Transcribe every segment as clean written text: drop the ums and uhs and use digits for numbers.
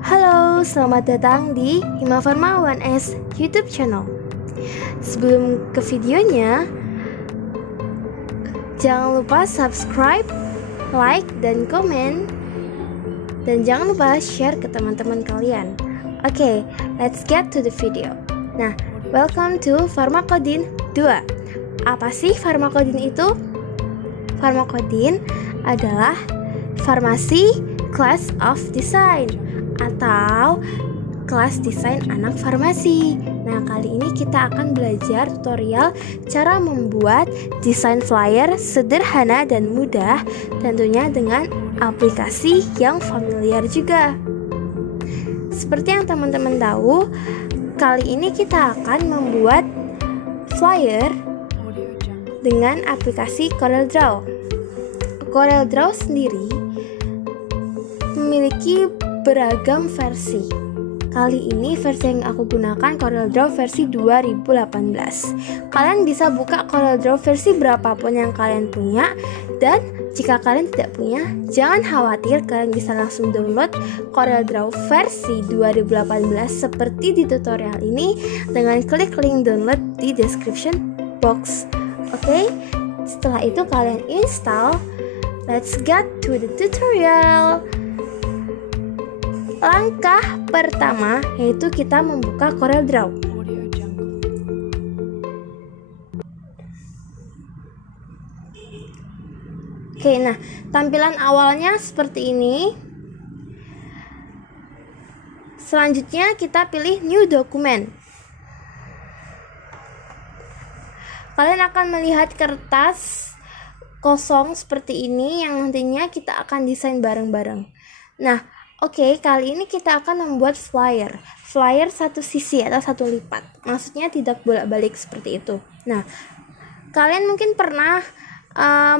Halo, selamat datang di Hima Pharma 1S YouTube channel. Sebelum ke videonya, jangan lupa subscribe, like, dan komen. Dan jangan lupa share ke teman-teman kalian. Oke, let's get to the video. Nah, welcome to Pharmacodin 2. Apa sih Pharmacodin itu? Pharmacodin adalah farmasi class of design atau kelas desain anak farmasi. Nah, kali ini kita akan belajar tutorial cara membuat desain flyer sederhana dan mudah, tentunya dengan aplikasi yang familiar juga. Seperti yang teman-teman tahu, kali ini kita akan membuat flyer dengan aplikasi CorelDRAW. CorelDRAW sendiri memiliki beragam versi. Kali ini versi yang aku gunakan CorelDRAW versi 2018. Kalian bisa buka CorelDRAW versi berapapun yang kalian punya, dan jika kalian tidak punya, jangan khawatir, kalian bisa langsung download CorelDRAW versi 2018 seperti di tutorial ini dengan klik link download di description box. Oke, setelah itu kalian install. Let's get to the tutorial. Langkah pertama yaitu kita membuka CorelDRAW. Oke, nah tampilan awalnya seperti ini. Selanjutnya kita pilih New Document. Kalian akan melihat kertas kosong seperti ini yang nantinya kita akan desain bareng-bareng. Nah, oke, kali ini kita akan membuat flyer satu sisi atau satu lipat. Maksudnya tidak bolak-balik seperti itu. Nah, kalian mungkin pernah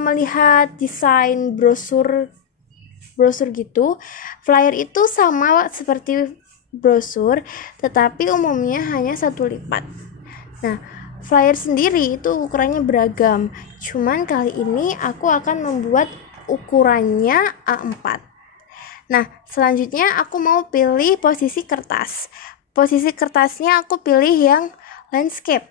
melihat desain brosur gitu. Flyer itu sama seperti brosur, tetapi umumnya hanya satu lipat. Nah, flyer sendiri itu ukurannya beragam. Cuman kali ini aku akan membuat ukurannya A4. Nah, selanjutnya aku mau pilih posisi kertas. Posisi kertasnya aku pilih yang landscape.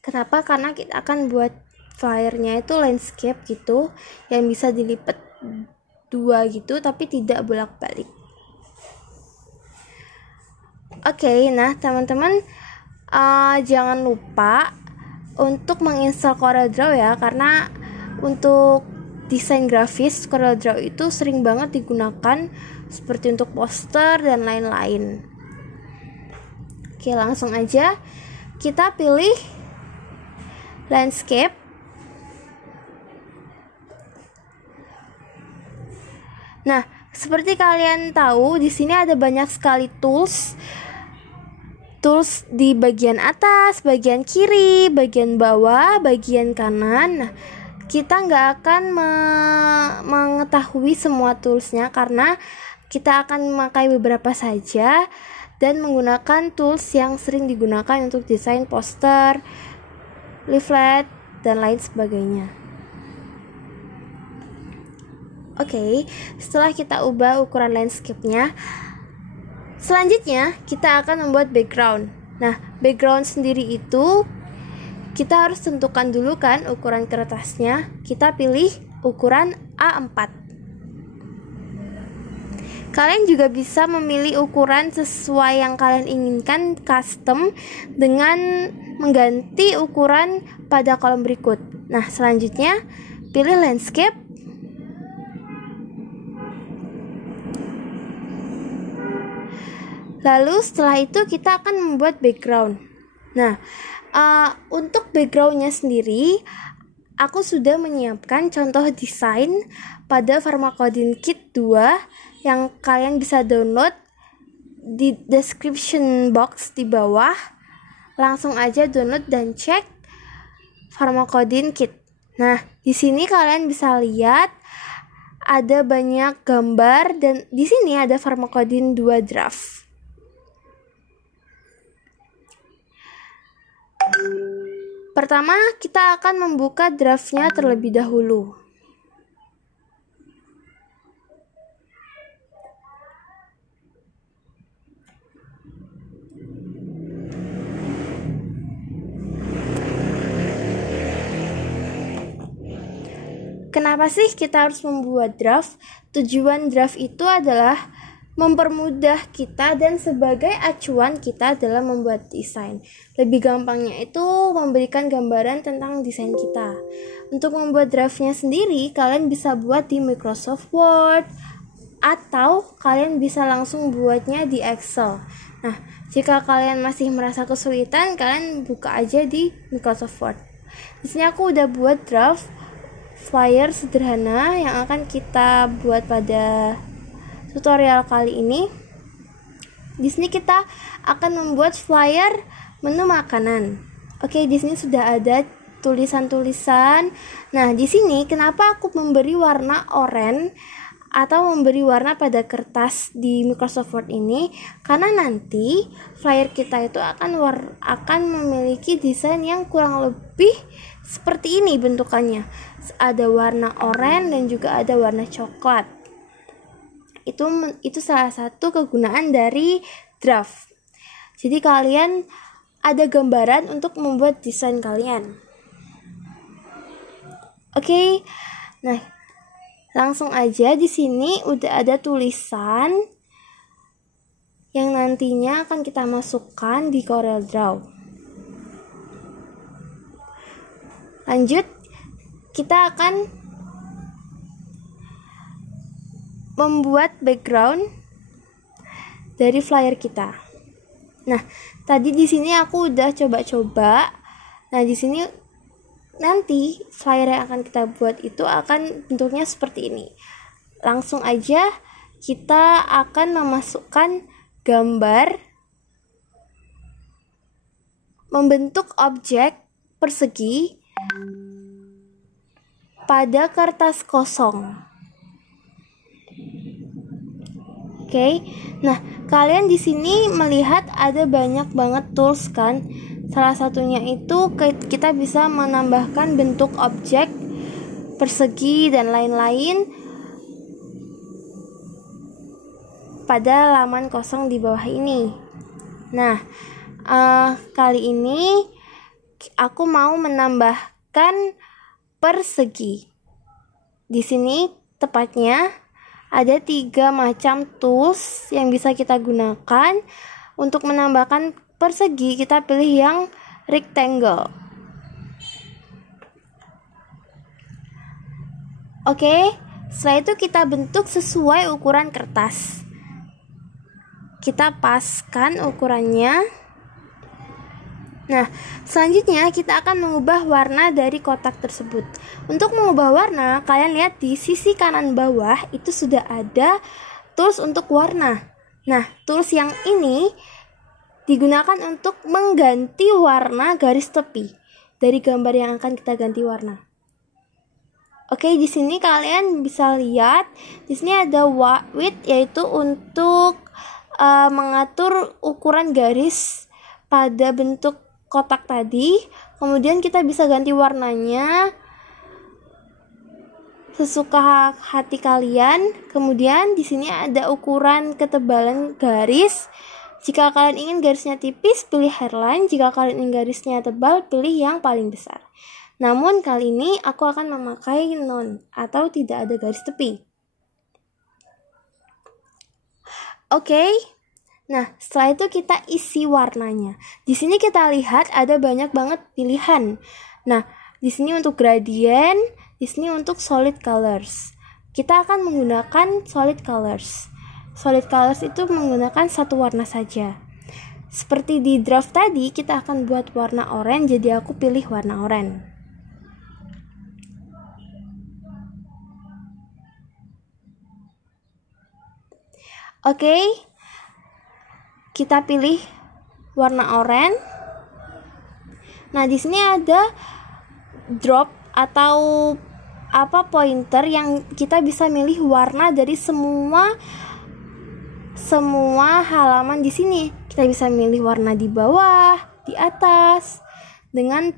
Kenapa? Karena kita akan buat flyernya itu landscape gitu, yang bisa dilipat dua gitu, tapi tidak bolak-balik. Oke, nah teman-teman, jangan lupa untuk menginstal CorelDRAW ya, karena untuk desain grafis CorelDRAW itu sering banget digunakan seperti untuk poster dan lain-lain. Oke, langsung aja kita pilih landscape. Nah, seperti kalian tahu, di sini ada banyak sekali tools di bagian atas, bagian kiri, bagian bawah, bagian kanan. Nah, kita nggak akan mengetahui semua toolsnya karena kita akan memakai beberapa saja dan menggunakan tools yang sering digunakan untuk desain poster, leaflet, dan lain sebagainya. Oke, setelah kita ubah ukuran landscape-nya, selanjutnya kita akan membuat background. Nah, background sendiri itu kita harus tentukan dulu kan ukuran kertasnya. Kita pilih ukuran A4. Kalian juga bisa memilih ukuran sesuai yang kalian inginkan, custom, dengan mengganti ukuran pada kolom berikut. Nah, selanjutnya pilih landscape. Lalu setelah itu kita akan membuat background. Nah, untuk backgroundnya sendiri, aku sudah menyiapkan contoh desain pada Pharmacodin Kit 2 yang kalian bisa download di description box di bawah. Langsung aja download dan cek Pharmacodin Kit. Nah, di sini kalian bisa lihat ada banyak gambar dan di sini ada Pharmacodin 2 draft. Pertama, kita akan membuka draftnya terlebih dahulu. Kenapa sih kita harus membuat draft? Tujuan draft itu adalah mempermudah kita dan sebagai acuan kita dalam membuat desain. Lebih gampangnya itu memberikan gambaran tentang desain kita. Untuk membuat draftnya sendiri, kalian bisa buat di Microsoft Word atau kalian bisa langsung buatnya di Excel. Nah, jika kalian masih merasa kesulitan, kalian buka aja di Microsoft Word. Di sini aku udah buat draft flyer sederhana yang akan kita buat pada tutorial kali ini. Di sini kita akan membuat flyer menu makanan. Oke, di sini sudah ada tulisan-tulisan. Nah, di sini kenapa aku memberi warna oranye atau memberi warna pada kertas di Microsoft Word ini? Karena nanti flyer kita itu akan memiliki desain yang kurang lebih seperti ini bentukannya. Ada warna oranye dan juga ada warna coklat. Itu salah satu kegunaan dari draft. Jadi kalian ada gambaran untuk membuat desain kalian. Oke. Nah, langsung aja di sini udah ada tulisan yang nantinya akan kita masukkan di Corel Draw. Lanjut, kita akan membuat background dari flyer kita. Nah, tadi di sini aku udah coba-coba. Nah, di sini nanti flyer yang akan kita buat itu akan bentuknya seperti ini. Langsung aja kita akan memasukkan gambar membentuk objek persegi pada kertas kosong. Oke. Nah, kalian di sini melihat ada banyak banget tools kan? Salah satunya itu kita bisa menambahkan bentuk objek persegi dan lain-lain pada laman kosong di bawah ini. Nah, kali ini aku mau menambahkan persegi. Di sini tepatnya ada 3 macam tools yang bisa kita gunakan. Untuk menambahkan persegi, kita pilih yang rectangle. Oke, setelah itu kita bentuk sesuai ukuran kertas. Kita paskan ukurannya. Nah, selanjutnya kita akan mengubah warna dari kotak tersebut. Untuk mengubah warna, kalian lihat di sisi kanan bawah itu sudah ada tools untuk warna. Nah, tools yang ini digunakan untuk mengganti warna garis tepi dari gambar yang akan kita ganti warna. Oke, di sini kalian bisa lihat di sini ada width, yaitu untuk mengatur ukuran garis pada bentuk kotak tadi. Kemudian kita bisa ganti warnanya sesuka hati kalian. Kemudian di sini ada ukuran ketebalan garis. Jika kalian ingin garisnya tipis, pilih hairline. Jika kalian ingin garisnya tebal, pilih yang paling besar. Namun kali ini aku akan memakai none atau tidak ada garis tepi. Oke. Nah, setelah itu kita isi warnanya. Di sini kita lihat ada banyak banget pilihan. Nah, di sini untuk gradient, di sini untuk solid colors. Kita akan menggunakan solid colors. Solid colors itu menggunakan satu warna saja. Seperti di draft tadi, kita akan buat warna oranye, jadi aku pilih warna oranye. Oke. Kita pilih warna oranye. Nah, di sini ada drop atau pointer yang kita bisa milih warna dari semua halaman di sini. Kita bisa milih warna di bawah, di atas dengan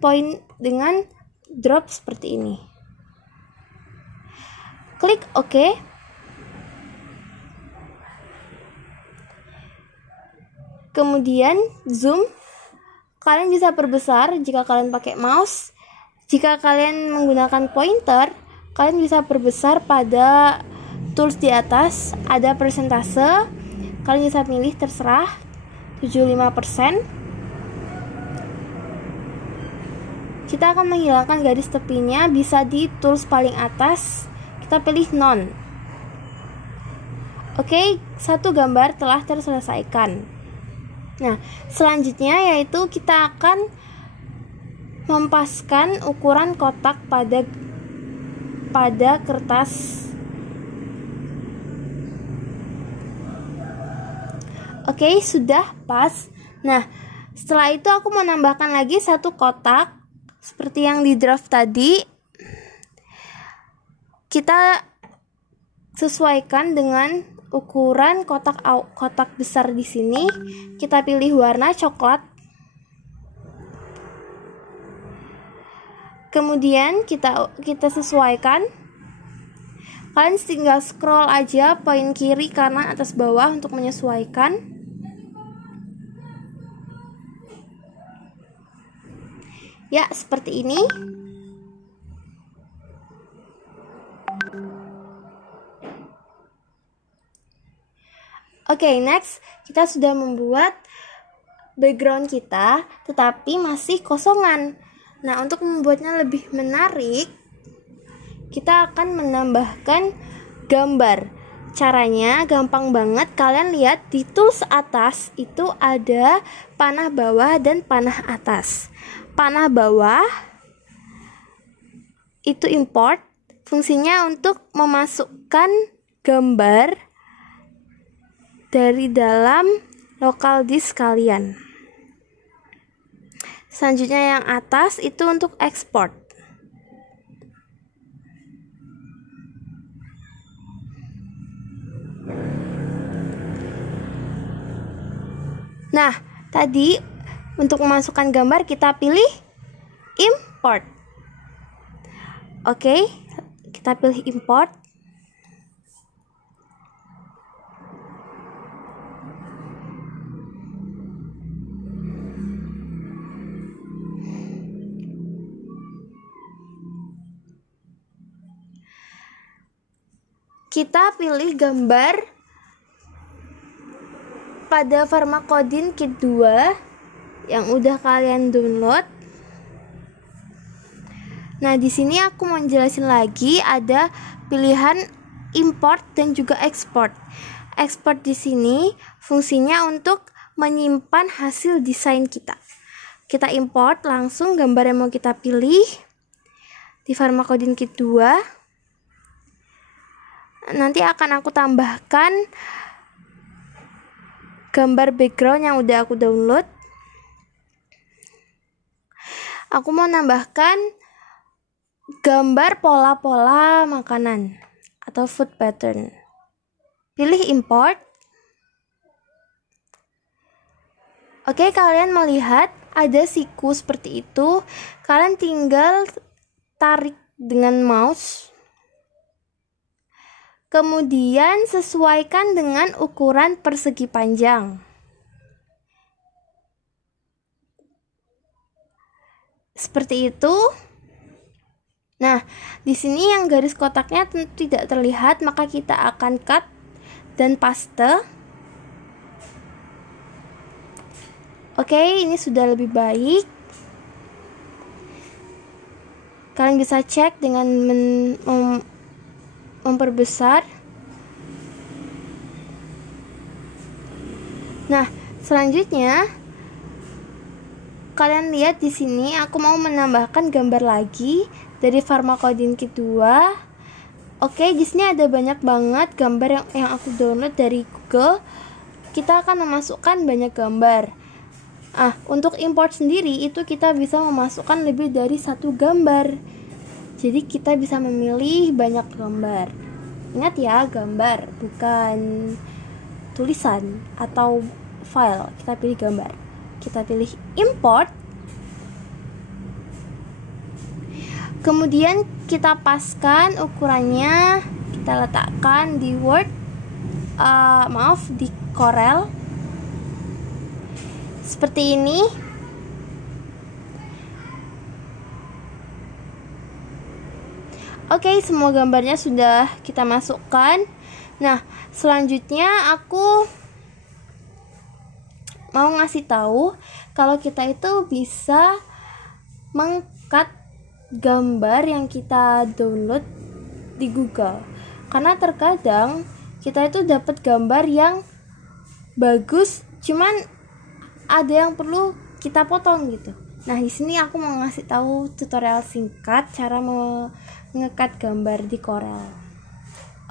drop seperti ini. Klik OK. Kemudian zoom, kalian bisa perbesar jika kalian pakai mouse. Jika kalian menggunakan pointer, kalian bisa perbesar pada tools di atas, ada persentase, kalian bisa pilih terserah 75%. Kita akan menghilangkan garis tepinya, bisa di tools paling atas, kita pilih none. Oke, satu gambar telah terselesaikan. Nah, selanjutnya yaitu kita akan mempaskan ukuran kotak pada kertas. Oke, sudah pas. Nah, setelah itu aku menambahkan lagi satu kotak seperti yang di draft tadi. Kita sesuaikan dengan ukuran kotak besar di sini. Kita pilih warna coklat. Kemudian kita sesuaikan. Kalian tinggal scroll aja poin kiri, kanan, atas, bawah untuk menyesuaikan. Ya, seperti ini. Oke, next kita sudah membuat background kita, tetapi masih kosongan. Nah, untuk membuatnya lebih menarik, kita akan menambahkan gambar. Caranya gampang banget. Kalian lihat di tools atas itu ada panah bawah dan panah atas. Panah bawah itu import, fungsinya untuk memasukkan gambar dari dalam local disk kalian. Selanjutnya yang atas itu untuk export. Nah, tadi untuk memasukkan gambar kita pilih import. Oke, kita pilih import. Kita pilih gambar pada Pharmacodine Kit 2 yang udah kalian download. Nah, di sini aku mau jelasin lagi, ada pilihan import dan juga export. Export di sini fungsinya untuk menyimpan hasil desain kita. Kita import langsung gambar yang mau kita pilih di Pharmacodine Kit 2. Nanti akan aku tambahkan gambar background yang udah aku download. Aku mau nambahkan gambar pola-pola makanan atau food pattern. Pilih import. Oke, kalian melihat ada siku seperti itu. Kalian tinggal tarik dengan mouse. Kemudian sesuaikan dengan ukuran persegi panjang. Seperti itu. Nah, di sini yang garis kotaknya tentu tidak terlihat, maka kita akan cut dan paste. Oke, ini sudah lebih baik. Kalian bisa cek dengan memperbesar. Nah, selanjutnya kalian lihat di sini aku mau menambahkan gambar lagi dari Pharmacodine Kit 2. Oke, di sini ada banyak banget gambar yang aku download dari Google. Kita akan memasukkan banyak gambar. Untuk import sendiri itu kita bisa memasukkan lebih dari satu gambar. Jadi kita bisa memilih banyak gambar. Ingat ya, gambar bukan tulisan atau file. Kita pilih gambar. Kita pilih import. Kemudian kita paskan ukurannya. Kita letakkan di Word. Di Corel. Seperti ini. Oke, semua gambarnya sudah kita masukkan. Nah, selanjutnya aku mau ngasih tahu kalau kita itu bisa meng-cut gambar yang kita download di Google. Karena terkadang kita itu dapat gambar yang bagus, cuman ada yang perlu kita potong gitu. Nah, di sini aku mau ngasih tahu tutorial singkat cara nge-cut gambar di Corel.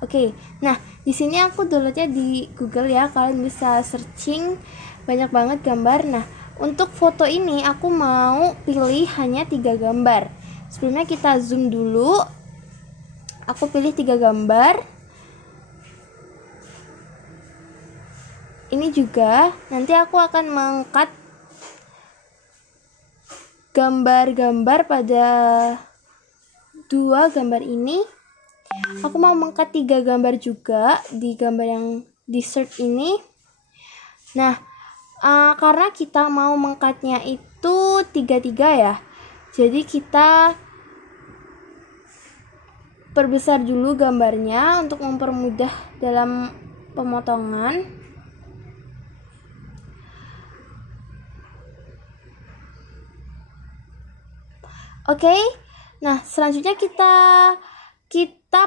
Oke, nah di sini aku downloadnya di Google ya, kalian bisa searching banyak banget gambar. Nah, untuk foto ini aku mau pilih hanya 3 gambar. Sebelumnya kita zoom dulu. Aku pilih 3 gambar. Ini juga nanti aku akan meng-cut gambar-gambar pada 2 gambar ini. Aku mau meng-cut 3 gambar juga di gambar yang di search ini. Nah, karena kita mau meng-cutnya itu 3-3 ya, jadi kita perbesar dulu gambarnya untuk mempermudah dalam pemotongan. Oke, nah selanjutnya kita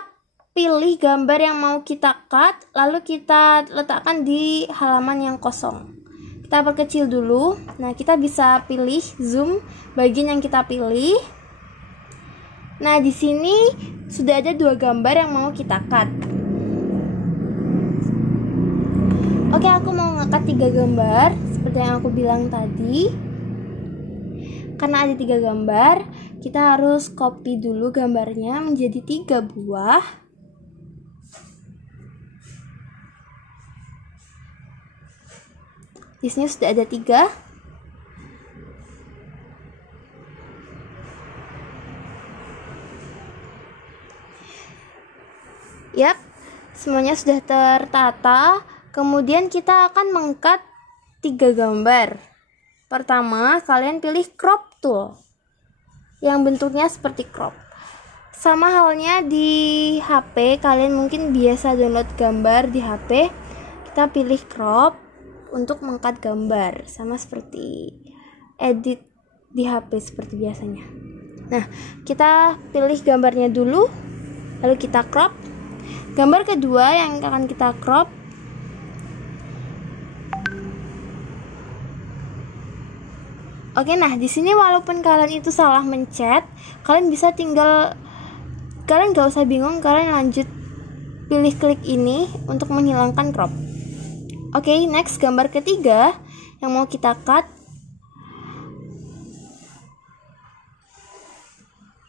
pilih gambar yang mau kita cut, lalu kita letakkan di halaman yang kosong. Kita perkecil dulu. Nah, kita bisa pilih zoom bagian yang kita pilih. Nah, di sini sudah ada 2 gambar yang mau kita cut. Oke, aku mau nge-cut 3 gambar seperti yang aku bilang tadi. Karena ada 3 gambar, kita harus copy dulu gambarnya menjadi 3 buah. Di sini sudah ada 3. Yap, semuanya sudah tertata. Kemudian kita akan meng-cut 3 gambar. Pertama, kalian pilih crop tool yang bentuknya seperti crop. Sama halnya di HP, kalian mungkin biasa download gambar di HP. Kita pilih crop untuk meng-cut gambar, sama seperti edit di HP seperti biasanya. Nah, kita pilih gambarnya dulu, lalu kita crop. Gambar kedua yang akan kita crop, oke, nah di sini walaupun kalian itu salah mencet, kalian gak usah bingung, kalian lanjut pilih klik ini untuk menghilangkan crop. Oke, next gambar ketiga yang mau kita cut,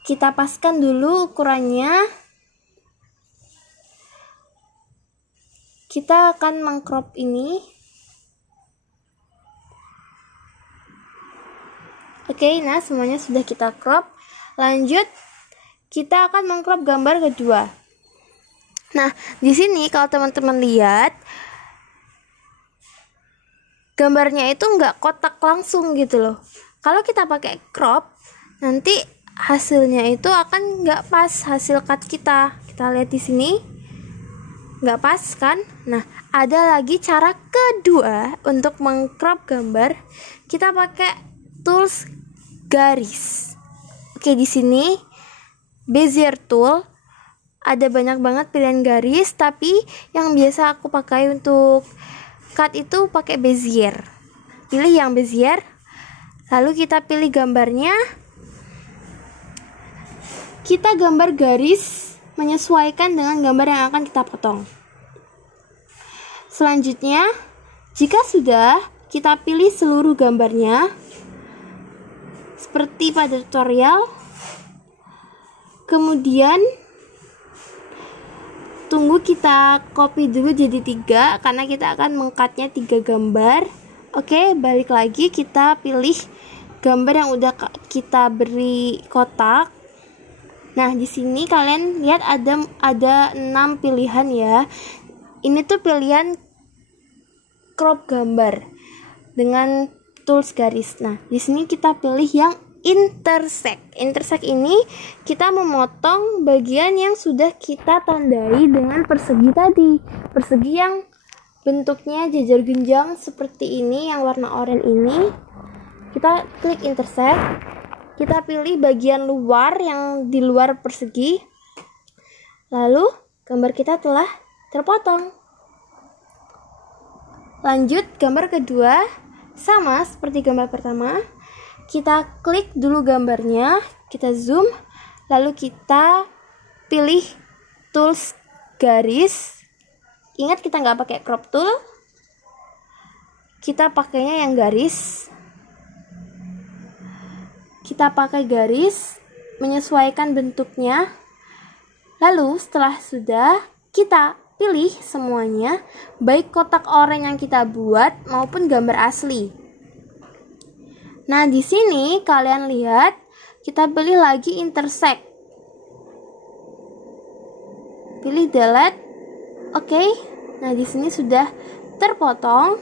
kita paskan dulu ukurannya. Kita akan mengcrop ini. Oke, nah semuanya sudah kita crop. Lanjut, kita akan mengcrop gambar kedua. Nah, di sini kalau teman-teman lihat, gambarnya itu nggak kotak langsung gitu loh. Kalau kita pakai crop, nanti hasilnya itu akan nggak pas hasil cut kita. Kita lihat di sini, nggak pas kan? Nah, ada lagi cara kedua untuk mengcrop gambar. Kita pakai tools garis. Oke, di sini Bezier tool. Ada banyak banget pilihan garis, tapi yang biasa aku pakai untuk cut itu pakai Bezier. Pilih yang Bezier, lalu kita pilih gambarnya. Kita gambar garis menyesuaikan dengan gambar yang akan kita potong. Selanjutnya, jika sudah, kita pilih seluruh gambarnya seperti pada tutorial. Kemudian tunggu kita copy dulu jadi 3 karena kita akan meng-cutnya 3 gambar. Oke, balik lagi, kita pilih gambar yang udah kita beri kotak. Nah, di sini kalian lihat ada 6 pilihan ya. Ini tuh pilihan crop gambar dengan tools garis. Nah, di sini kita pilih yang intersect. Intersect ini kita memotong bagian yang sudah kita tandai dengan persegi tadi. Persegi yang bentuknya jajar genjang seperti ini, yang warna oranye ini. Kita klik intersect. Kita pilih bagian luar yang di luar persegi. Lalu gambar kita telah terpotong. Lanjut gambar kedua, sama seperti gambar pertama. Kita klik dulu gambarnya, kita zoom, lalu kita pilih tools garis. Ingat kita nggak pakai crop tool, kita pakainya yang garis. Kita pakai garis, menyesuaikan bentuknya. Lalu setelah sudah, kita pilih semuanya, baik kotak oranye yang kita buat maupun gambar asli. Nah, di sini kalian lihat, kita pilih lagi intersect. Pilih delete. Oke. Nah, di sini sudah terpotong.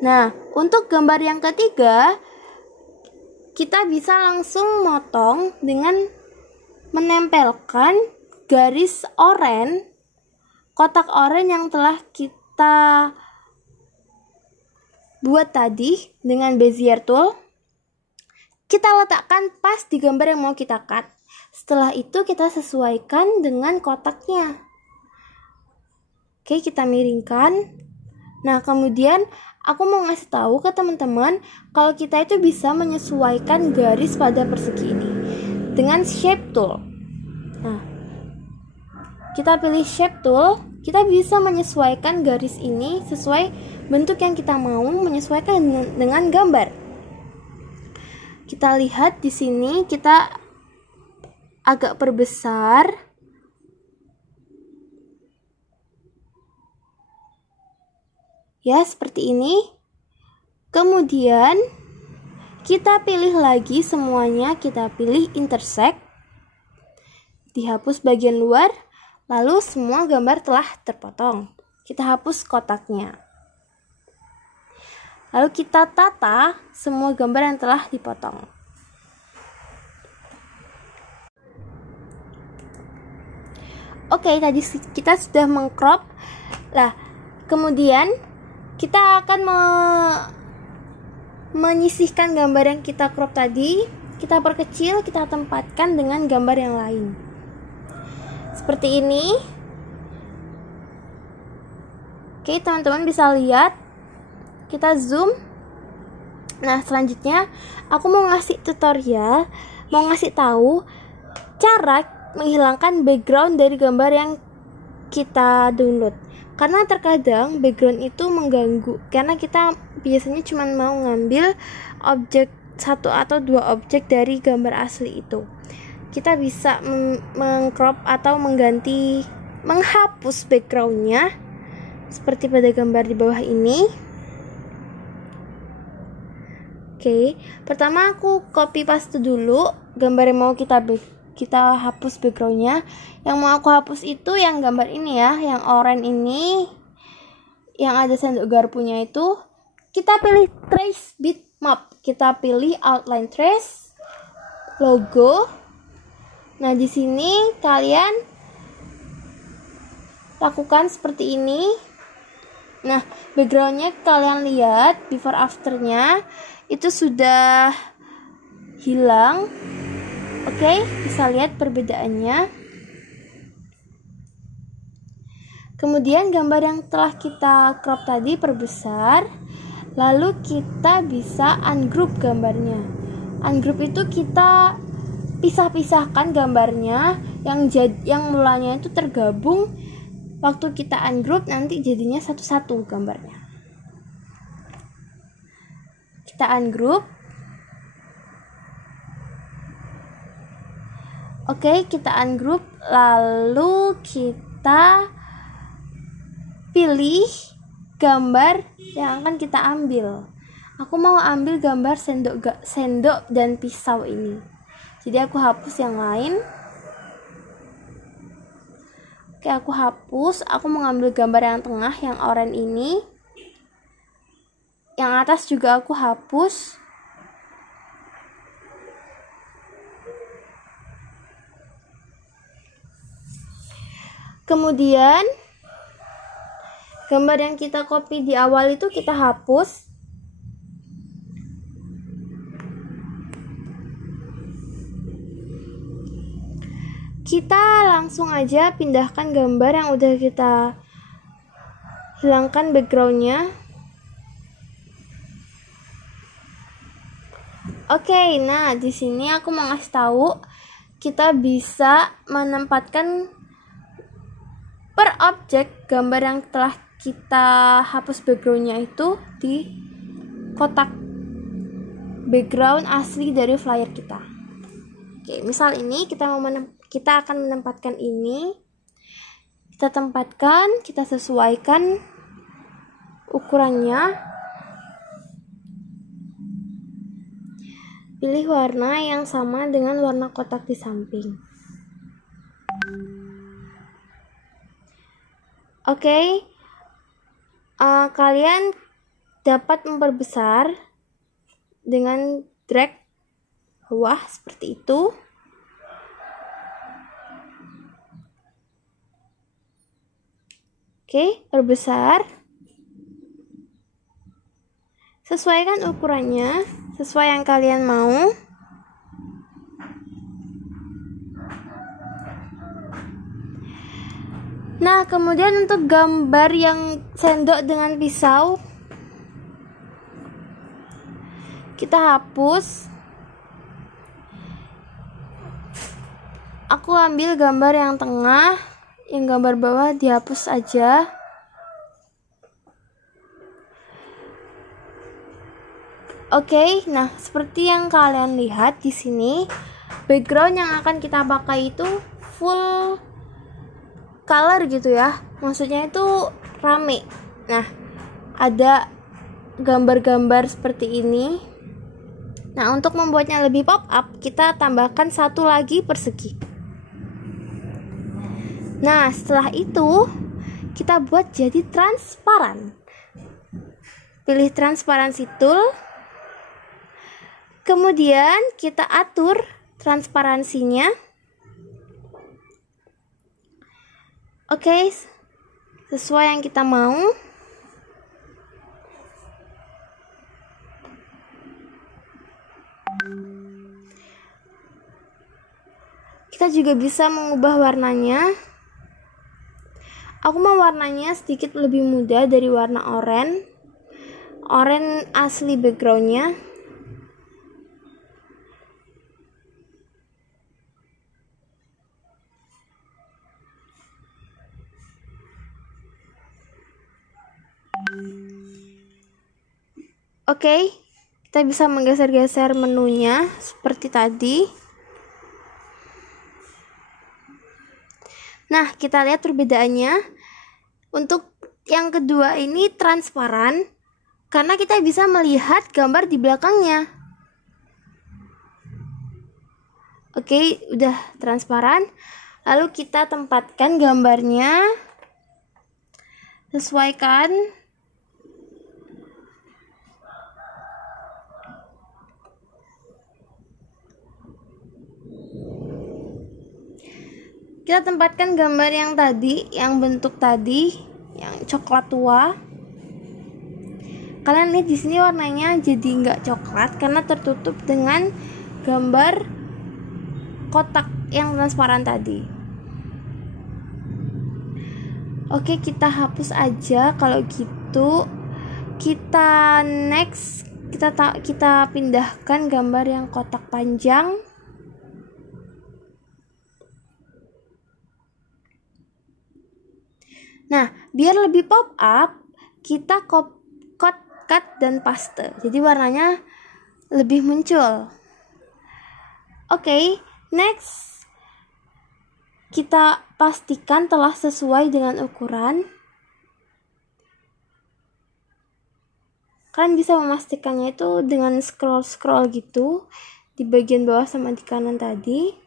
Nah, untuk gambar yang ketiga, kita bisa langsung motong dengan menempelkan garis oranye, kotak oranye yang telah kita buat tadi dengan Bezier tool. Kita letakkan pas di gambar yang mau kita cut. Setelah itu kita sesuaikan dengan kotaknya. Oke, kita miringkan. Nah, kemudian aku mau ngasih tahu ke teman-teman kalau kita itu bisa menyesuaikan garis pada persegi ini dengan shape tool. Nah, kita pilih shape tool, kita bisa menyesuaikan garis ini sesuai bentuk yang kita mau, menyesuaikan dengan gambar. Kita lihat di sini, kita agak perbesar. Ya, seperti ini. Kemudian kita pilih lagi semuanya, kita pilih intersect. Dihapus bagian luar, lalu semua gambar telah terpotong. Kita hapus kotaknya. Lalu kita tata semua gambar yang telah dipotong. Oke, tadi kita sudah mengcrop. Nah, kemudian kita akan menyisihkan gambar yang kita crop tadi. Kita perkecil, kita tempatkan dengan gambar yang lain. Seperti ini. Oke, teman-teman bisa lihat. Kita zoom. Nah, selanjutnya aku mau ngasih tutorial, mau ngasih tahu cara menghilangkan background dari gambar yang kita download. Karena terkadang background itu mengganggu, karena kita biasanya cuma mau ngambil objek satu atau dua objek dari gambar asli itu. Kita bisa mengcrop atau menghapus backgroundnya seperti pada gambar di bawah ini. Oke, pertama aku copy paste dulu gambar yang mau kita hapus backgroundnya. Yang mau aku hapus itu yang gambar ini ya, yang oranye ini, yang ada sendok garpunya itu. Kita pilih trace bitmap, kita pilih outline trace, logo. Nah, di sini kalian lakukan seperti ini. Nah, backgroundnya kalian lihat before afternya itu sudah hilang. Oke, bisa lihat perbedaannya. Kemudian gambar yang telah kita crop tadi perbesar. Lalu kita bisa ungroup gambarnya. Ungroup itu kita pisah-pisahkan gambarnya yang mulanya itu tergabung. Waktu kita ungroup nanti jadinya satu-satu gambarnya. Kita ungroup. Oke, kita ungroup, lalu kita pilih gambar yang akan kita ambil. Aku mau ambil gambar sendok dan pisau ini. Jadi aku hapus yang lain. Oke, aku hapus. Aku mau ngambil gambar yang tengah, yang oranye ini. Yang atas juga aku hapus. Kemudian gambar yang kita copy di awal itu kita hapus. Kita langsung aja pindahkan gambar yang udah kita hilangkan backgroundnya. Oke, nah di sini aku mau ngasih tahu kita bisa menempatkan per objek gambar yang telah kita hapus backgroundnya itu di kotak background asli dari flyer kita. Oke, misal ini kita akan menempatkan ini. Kita tempatkan, kita sesuaikan ukurannya. Pilih warna yang sama dengan warna kotak di samping. Oke, kalian dapat memperbesar dengan drag bawah seperti itu. Oke, perbesar. Sesuaikan ukurannya sesuai yang kalian mau. Nah, kemudian untuk gambar yang sendok dengan pisau, kita hapus. Aku ambil gambar yang tengah, yang gambar bawah dihapus aja. Oke, nah seperti yang kalian lihat di sini, background yang akan kita pakai itu full color gitu ya. Maksudnya itu rame. Nah, ada gambar-gambar seperti ini. Nah, untuk membuatnya lebih pop up, kita tambahkan satu lagi persegi. Nah, setelah itu kita buat jadi transparan. Pilih transparansi tool. Kemudian kita atur transparansinya. Oke, sesuai yang kita mau. Kita juga bisa mengubah warnanya. Aku mau warnanya sedikit lebih muda dari warna oranye. Oranye asli backgroundnya. Oke, kita bisa menggeser-geser menunya seperti tadi. Nah, kita lihat perbedaannya. Untuk yang kedua ini transparan, karena kita bisa melihat gambar di belakangnya. Oke, udah transparan. Lalu kita tempatkan gambarnya. Sesuaikan. Kita tempatkan gambar yang tadi, yang bentuk tadi, yang coklat tua. Kalian lihat di sini warnanya jadi nggak coklat karena tertutup dengan gambar kotak yang transparan tadi. Oke, kita hapus aja kalau gitu. Kita next, kita pindahkan gambar yang kotak panjang. Nah, biar lebih pop up, kita cut dan paste. Jadi warnanya lebih muncul. Oke, next. Kita pastikan telah sesuai dengan ukuran. Kalian bisa memastikannya itu dengan scroll gitu di bagian bawah sama di kanan tadi.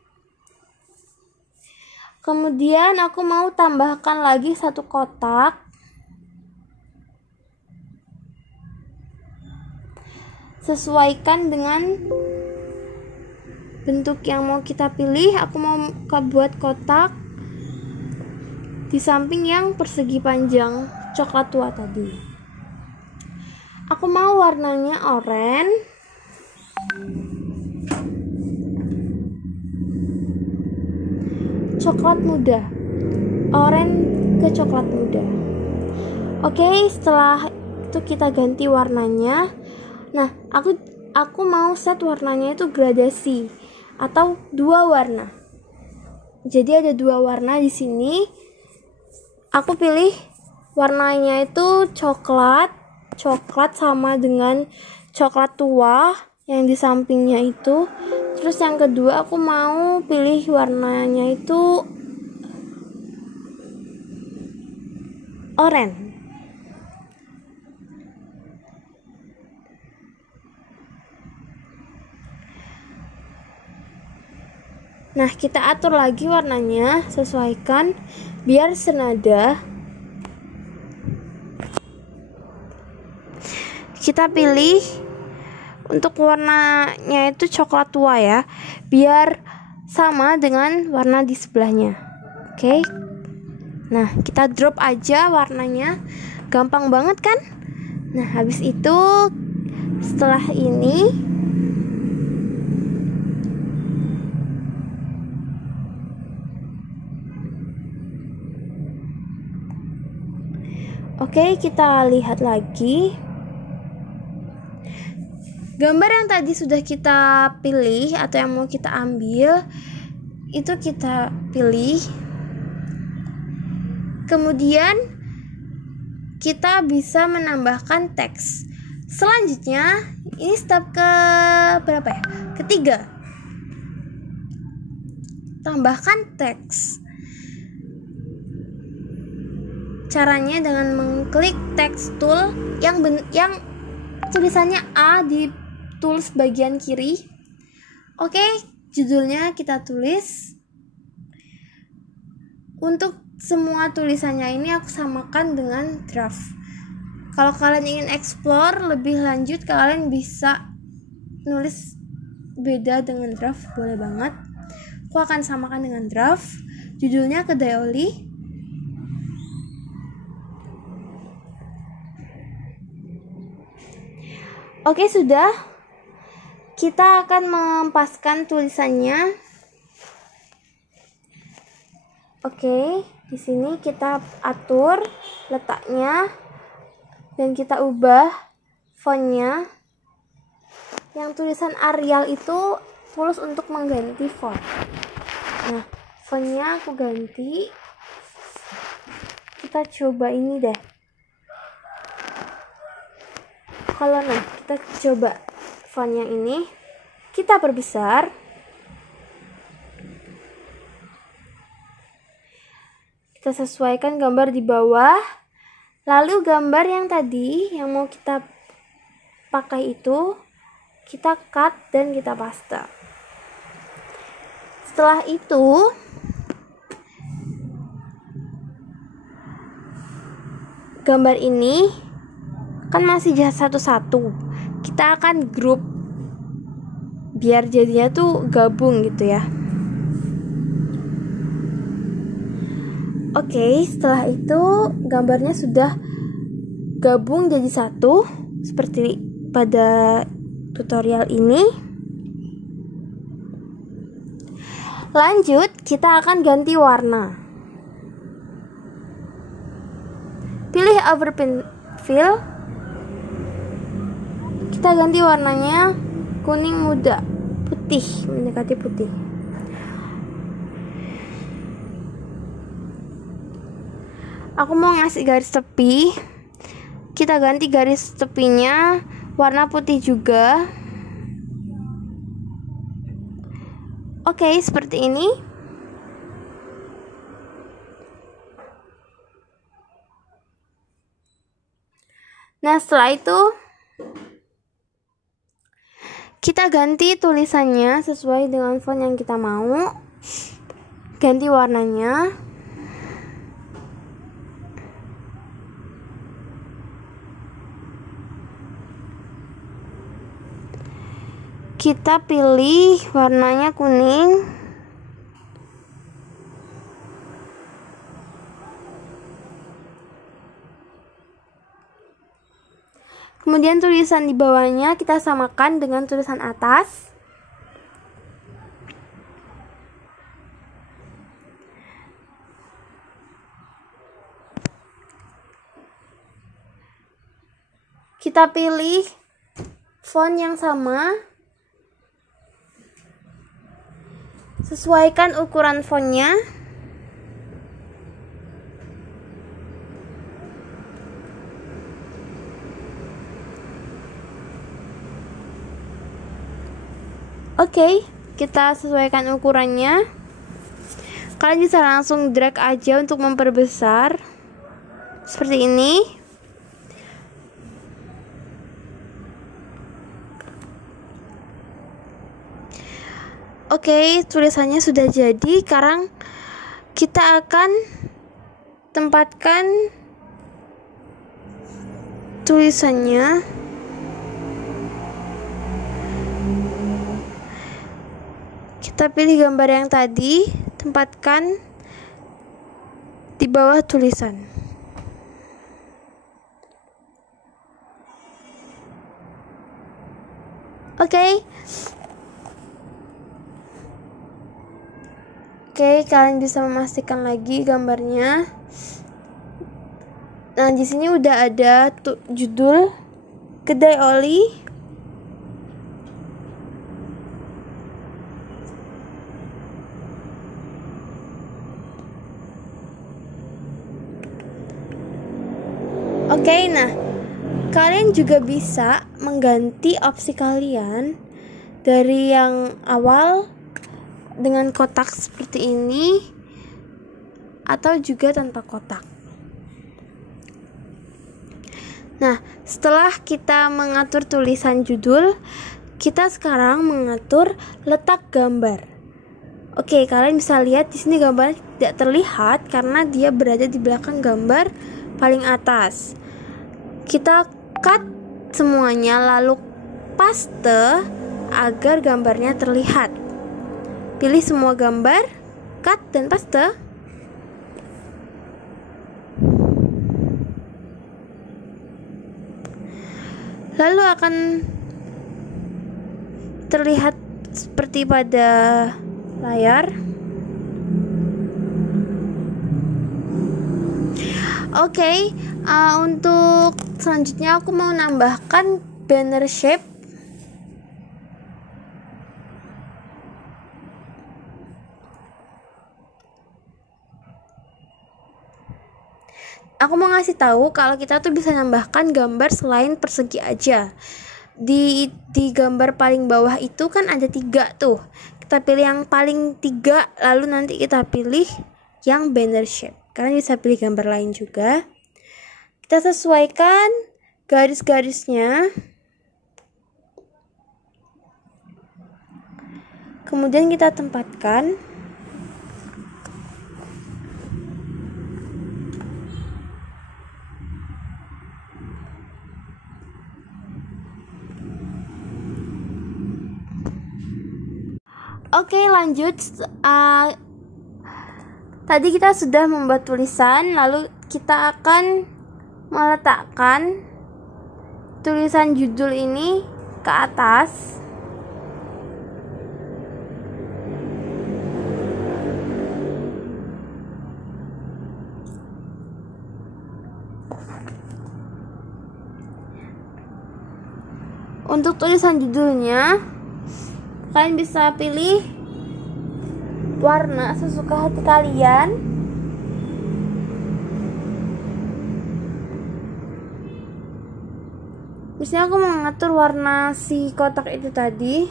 Kemudian aku mau tambahkan lagi satu kotak. Sesuaikan dengan bentuk yang mau kita pilih. Aku mau buat kotak di samping yang persegi panjang coklat tua tadi. Aku mau warnanya oranye, coklat muda, oranye ke coklat muda. Oke, setelah itu kita ganti warnanya. Nah, aku mau set warnanya itu gradasi atau 2 warna. Jadi ada 2 warna di sini. Aku pilih warnanya itu coklat sama dengan coklat tua yang di sampingnya itu. Terus yang kedua aku mau pilih warnanya itu oranye. Nah, kita atur lagi warnanya, sesuaikan biar senada. Kita pilih untuk warnanya itu coklat tua ya, biar sama dengan warna di sebelahnya. Oke. Nah, kita drop aja warnanya. Gampang banget kan? Nah, habis itu setelah ini oke, kita lihat lagi. Gambar yang tadi sudah kita pilih atau yang mau kita ambil, itu kita pilih. Kemudian kita bisa menambahkan teks. Selanjutnya, ini step ke berapa ya? Ketiga. Tambahkan teks. Caranya dengan mengklik text tool yang tulisannya A di tools bagian kiri. Oke, judulnya kita tulis. Untuk semua tulisannya ini aku samakan dengan draft. Kalau kalian ingin explore lebih lanjut, kalian bisa nulis beda dengan draft, boleh banget. Aku akan samakan dengan draft. Judulnya Kedai Oli. Oke, sudah. Kita akan mempaskan tulisannya. Oke, di sini kita atur letaknya dan kita ubah fontnya. Yang tulisan Arial itu tulus untuk mengganti font. Nah, fontnya aku ganti. Kita coba ini deh. Kalau kita coba fontnya ini, kita perbesar. Kita sesuaikan gambar di bawah. Lalu gambar yang tadi yang mau kita pakai itu, kita cut dan kita paste. Setelah itu, gambar ini kan masih satu-satu. Kita akan grup biar jadinya tuh gabung gitu ya. Oke, setelah itu gambarnya sudah gabung jadi satu seperti pada tutorial ini. Lanjut, kita akan ganti warna. Pilih overprint fill. Kita ganti warnanya kuning muda, putih, mendekati putih. Aku mau ngasih garis tepi. Kita ganti garis tepinya warna putih juga. Oke, seperti ini. Nah, setelah itu kita ganti tulisannya sesuai dengan font yang kita mau. Ganti warnanya. Kita pilih warnanya kuning. Kemudian tulisan di bawahnya kita samakan dengan tulisan atas. Kita pilih font yang sama. Sesuaikan ukuran fontnya. Oke, kita sesuaikan ukurannya. Kalian bisa langsung drag aja untuk memperbesar. Seperti ini. Oke, tulisannya sudah jadi. Sekarang kita akan tempatkan tulisannya. Kita pilih gambar yang tadi, tempatkan di bawah tulisan. Oke, kalian bisa memastikan lagi gambarnya. Nah, di sini udah ada judul Kedai Oli. Oke, nah kalian juga bisa mengganti opsi kalian dari yang awal dengan kotak seperti ini atau juga tanpa kotak. Nah, setelah kita mengatur tulisan judul, kita sekarang mengatur letak gambar. Oke, kalian bisa lihat di sini gambar tidak terlihat karena dia berada di belakang gambar paling atas. Kita cut semuanya lalu paste agar gambarnya terlihat. Pilih semua gambar, cut dan paste. Lalu akan terlihat seperti pada layar. Oke, untuk selanjutnya aku mau nambahkan banner shape. Aku mau ngasih tahu kalau kita tuh bisa nambahkan gambar selain persegi aja. Di gambar paling bawah itu kan ada 3 tuh. Kita pilih yang paling 3, lalu nanti kita pilih yang banner shape. Kalian bisa pilih gambar lain juga. Kita sesuaikan garis-garisnya. Kemudian kita tempatkan. Oke, lanjut. Tadi kita sudah membuat tulisan, lalu kita akan meletakkan tulisan judul ini ke atas. Untuk tulisan judulnya, kalian bisa pilih warna sesuka hati kalian. Misalnya aku mengatur warna si kotak itu tadi,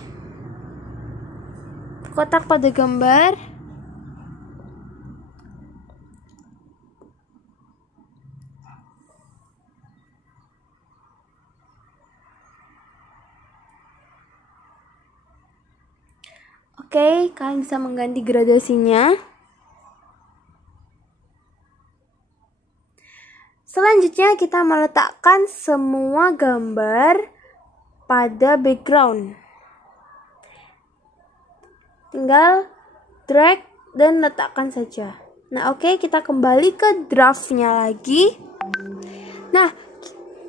kotak pada gambar. Oke, kalian bisa mengganti gradasinya. Selanjutnya kita meletakkan semua gambar pada background. Tinggal drag dan letakkan saja. Nah, oke, kita kembali ke draftnya lagi. Nah,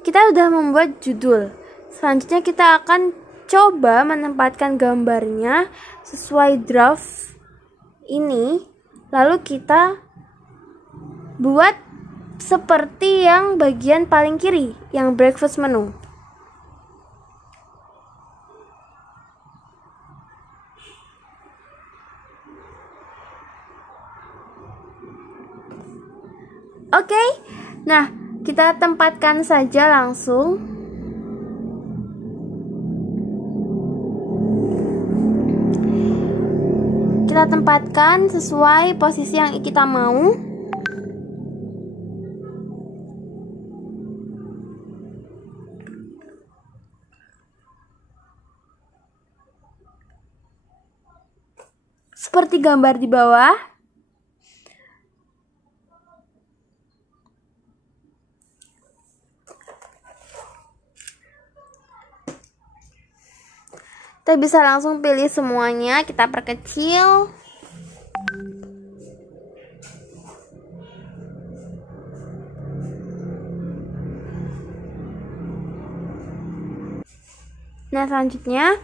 kita kita udah membuat judul. Selanjutnya kita akan coba menempatkan gambarnya sesuai draft ini. Lalu kita buat seperti yang bagian paling kiri, yang breakfast menu. Oke, nah kita tempatkan saja langsung. Kita tempatkan sesuai posisi yang kita mau. Seperti gambar di bawah. Kita bisa langsung pilih semuanya, kita perkecil. Nah, selanjutnya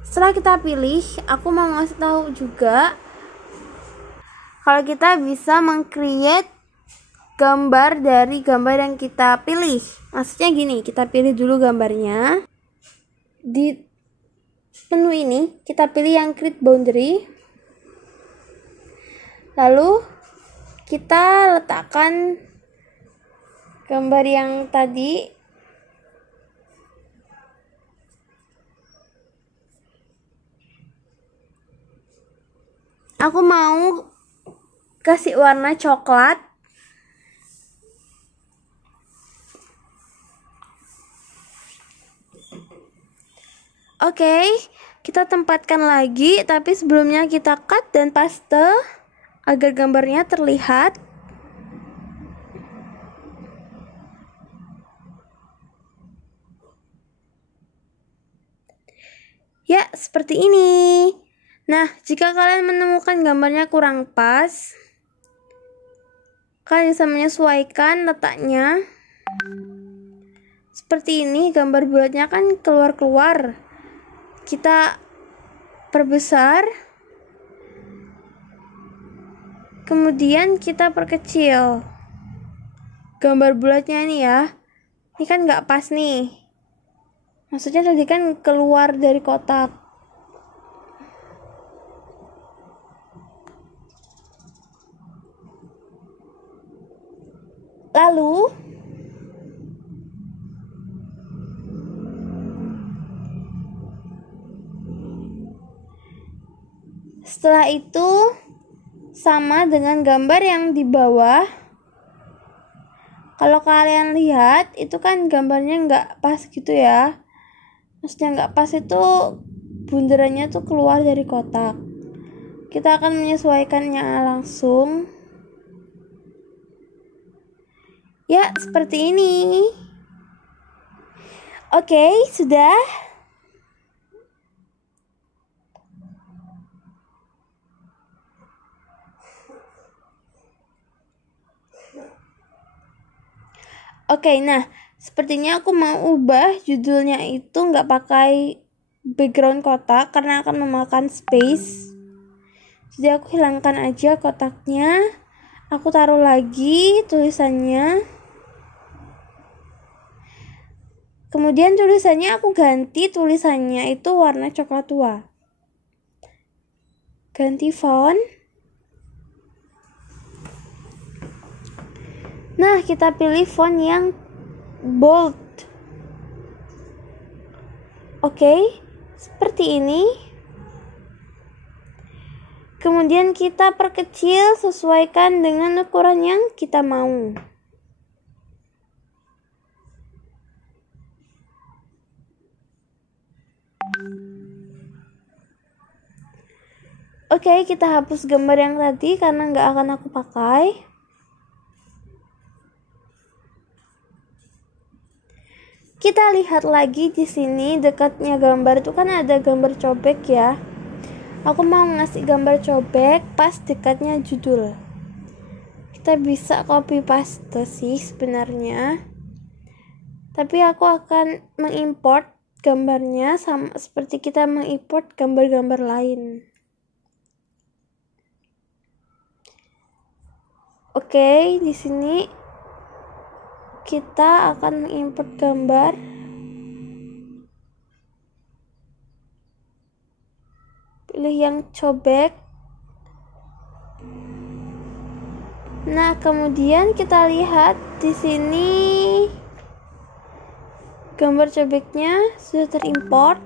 setelah kita pilih, aku mau ngasih tahu juga kalau kita bisa meng-create gambar dari gambar yang kita pilih. Maksudnya gini, kita pilih dulu gambarnya. Di menu ini kita pilih yang create boundary, lalu kita letakkan gambar yang tadi. Aku mau kasih warna coklat. Oke, kita tempatkan lagi, tapi sebelumnya kita cut dan paste agar gambarnya terlihat. Ya, seperti ini. Nah, jika kalian menemukan gambarnya kurang pas, kalian bisa menyesuaikan letaknya. Seperti ini, gambar bulatnya kan keluar-keluar. Kita perbesar, kemudian kita perkecil gambar bulatnya nih ya. Ini kan nggak pas nih, maksudnya tadi kan keluar dari kotak. Lalu setelah itu sama dengan gambar yang di bawah. Kalau kalian lihat itu kan gambarnya nggak pas gitu ya. Maksudnya nggak pas itu bunderannya tuh keluar dari kotak. Kita akan menyesuaikannya langsung. Ya, seperti ini. Oke, sudah. Oke, nah sepertinya aku mau ubah judulnya itu nggak pakai background kotak karena akan memakan space. Jadi aku hilangkan aja kotaknya. Aku taruh lagi tulisannya. Kemudian tulisannya aku ganti, tulisannya itu warna coklat tua. Ganti font. Nah, kita pilih font yang bold. Oke, seperti ini. Kemudian kita perkecil sesuaikan dengan ukuran yang kita mau. Oke, kita hapus gambar yang tadi karena nggak akan aku pakai. Kita lihat lagi di sini dekatnya gambar itu kan ada gambar cobek ya. Aku mau ngasih gambar cobek pas dekatnya judul. Kita bisa copy paste sih sebenarnya. tapi aku akan mengimport gambarnya sama seperti kita mengimport gambar-gambar lain. Oke, di sini kita akan mengimport gambar. Pilih yang cobek. Nah, kemudian kita lihat di sini gambar cobeknya sudah terimport.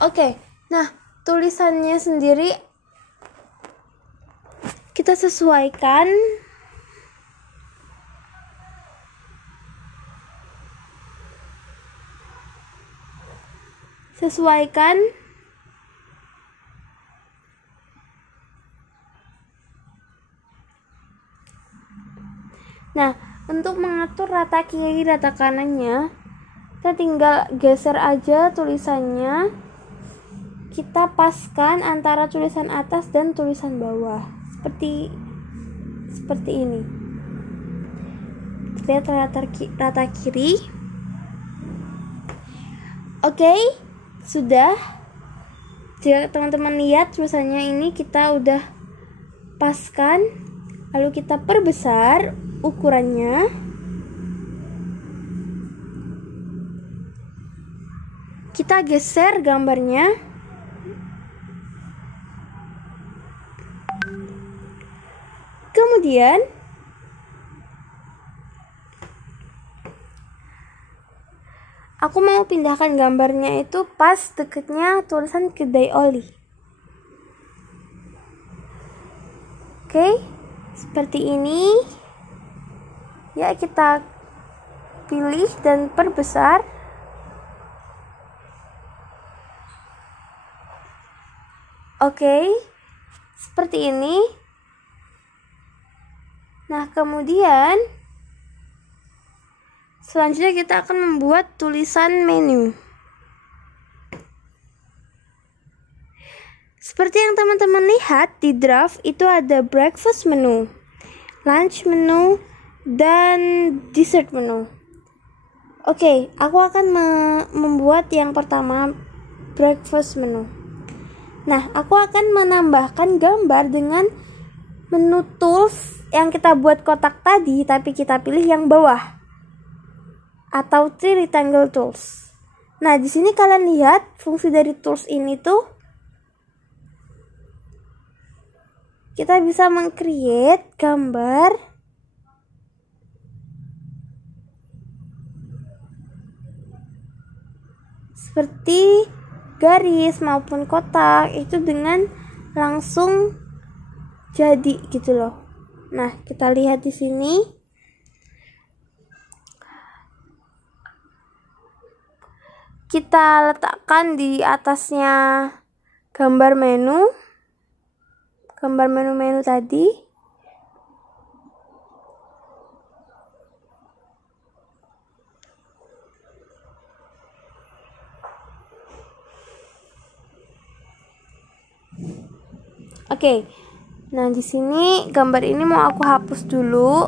Oke, nah tulisannya sendiri kita sesuaikan. Nah, untuk mengatur rata kiri, rata kanannya, kita tinggal geser aja tulisannya. Kita paskan antara tulisan atas dan tulisan bawah. Seperti ini. Lihat rata kiri. Oke, sudah. Jika teman-teman lihat tulisannya ini kita udah paskan, lalu kita perbesar ukurannya. Kita geser gambarnya. Kemudian aku mau pindahkan gambarnya itu pas dekatnya tulisan kedai oli. Oke, seperti ini. Ya, kita pilih dan perbesar. Oke, seperti ini. Nah, kemudian selanjutnya kita akan membuat tulisan menu. Seperti yang teman-teman lihat di draft itu ada breakfast menu, lunch menu, dan dessert menu. Oke, aku akan membuat yang pertama breakfast menu. Nah, aku akan menambahkan gambar dengan menu tools yang kita buat kotak tadi, tapi kita pilih yang bawah atau three rectangle tools. Nah, di sini kalian lihat fungsi dari tools ini tuh kita bisa meng-create gambar seperti garis maupun kotak itu dengan langsung jadi gitu loh. Nah, kita lihat di sini. Kita letakkan di atasnya gambar menu tadi. Oke. Nah, di sini gambar ini mau aku hapus dulu.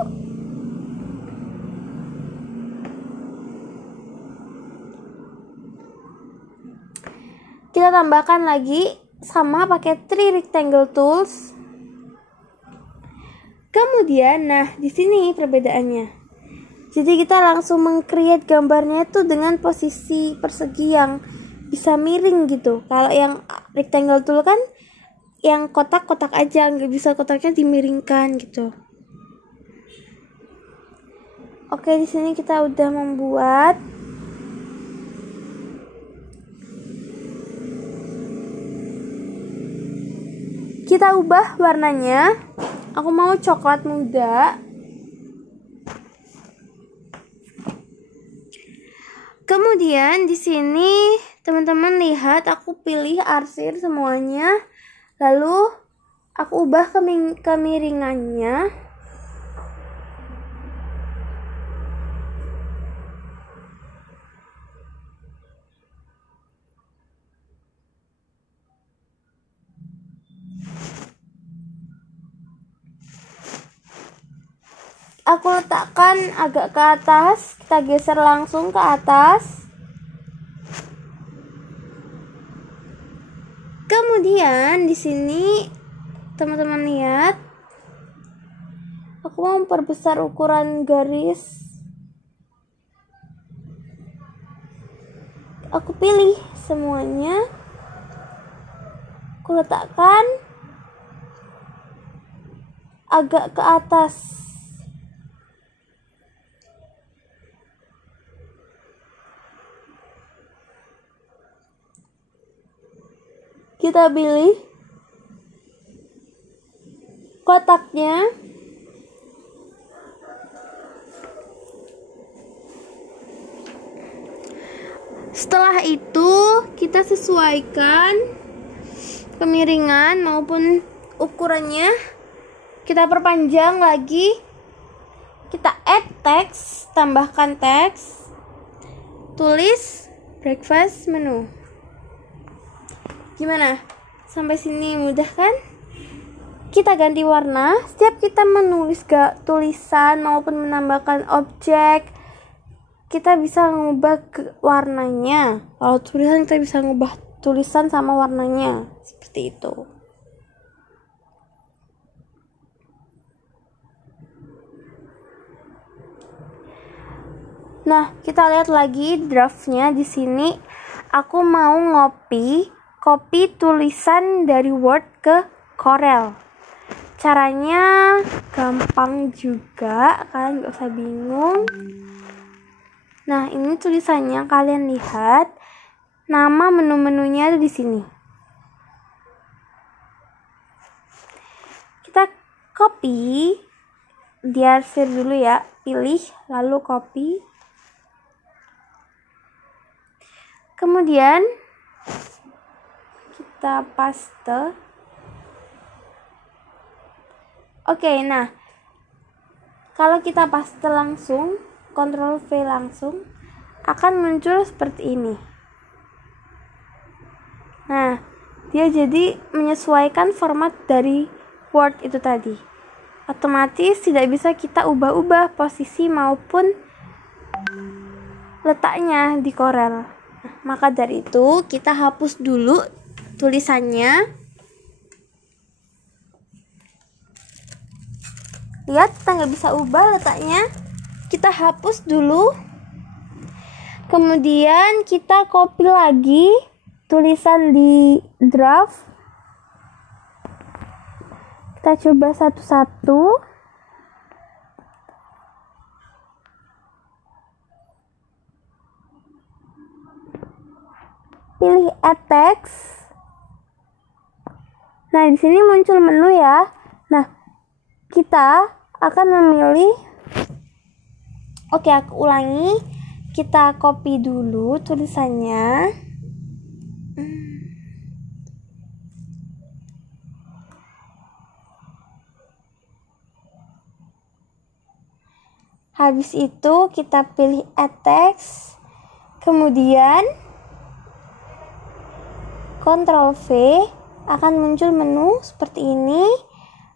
Kita tambahkan lagi sama pakai three rectangle tools. Kemudian, nah di sini perbedaannya. Jadi kita langsung meng-create gambarnya itu dengan posisi persegi yang bisa miring gitu. Kalau yang rectangle tool kan yang kotak-kotak aja, nggak bisa kotaknya dimiringkan gitu. Oke, di sini kita udah membuat. Kita ubah warnanya. Aku mau coklat muda. Kemudian di sini teman-teman lihat aku pilih arsir semuanya. Lalu aku ubah kemiringannya. aku letakkan agak ke atas, kita geser langsung ke atas. Kemudian di sini teman-teman lihat, aku mau memperbesar ukuran garis. Aku pilih semuanya, aku letakkan agak ke atas. Kita pilih kotaknya. Setelah itu kita sesuaikan kemiringan maupun ukurannya. Kita perpanjang lagi. Kita add teks, tambahkan teks. Tulis breakfast menu. Gimana? Sampai sini mudah kan? Kita ganti warna. Setiap kita menulis tulisan maupun menambahkan objek, kita bisa mengubah warnanya. Kalau tulisan kita bisa mengubah tulisan sama warnanya. Seperti itu. Nah, kita lihat lagi draftnya di sini. Aku mau copy tulisan dari Word ke Corel. Caranya gampang juga, kalian gak usah bingung. Nah, ini tulisannya, kalian lihat. Nama menu-menunya ada di sini. Kita copy, diarsir dulu ya, pilih lalu copy. Kemudian kita paste. Oke, nah kalau kita paste langsung, Ctrl V langsung, akan muncul seperti ini. Nah, dia jadi menyesuaikan format dari Word itu tadi. Otomatis tidak bisa kita ubah-ubah posisi maupun letaknya di Corel. Nah, maka dari itu kita hapus dulu tulisannya. Lihat, kita nggak bisa ubah letaknya. Kita hapus dulu. Kemudian kita copy lagi tulisan di draft. Kita coba satu-satu. Pilih add text. Nah, di sini muncul menu ya. Nah, kita akan memilih. Oke, aku ulangi. Kita copy dulu tulisannya. Habis itu kita pilih add text. Kemudian Ctrl V, akan muncul menu seperti ini.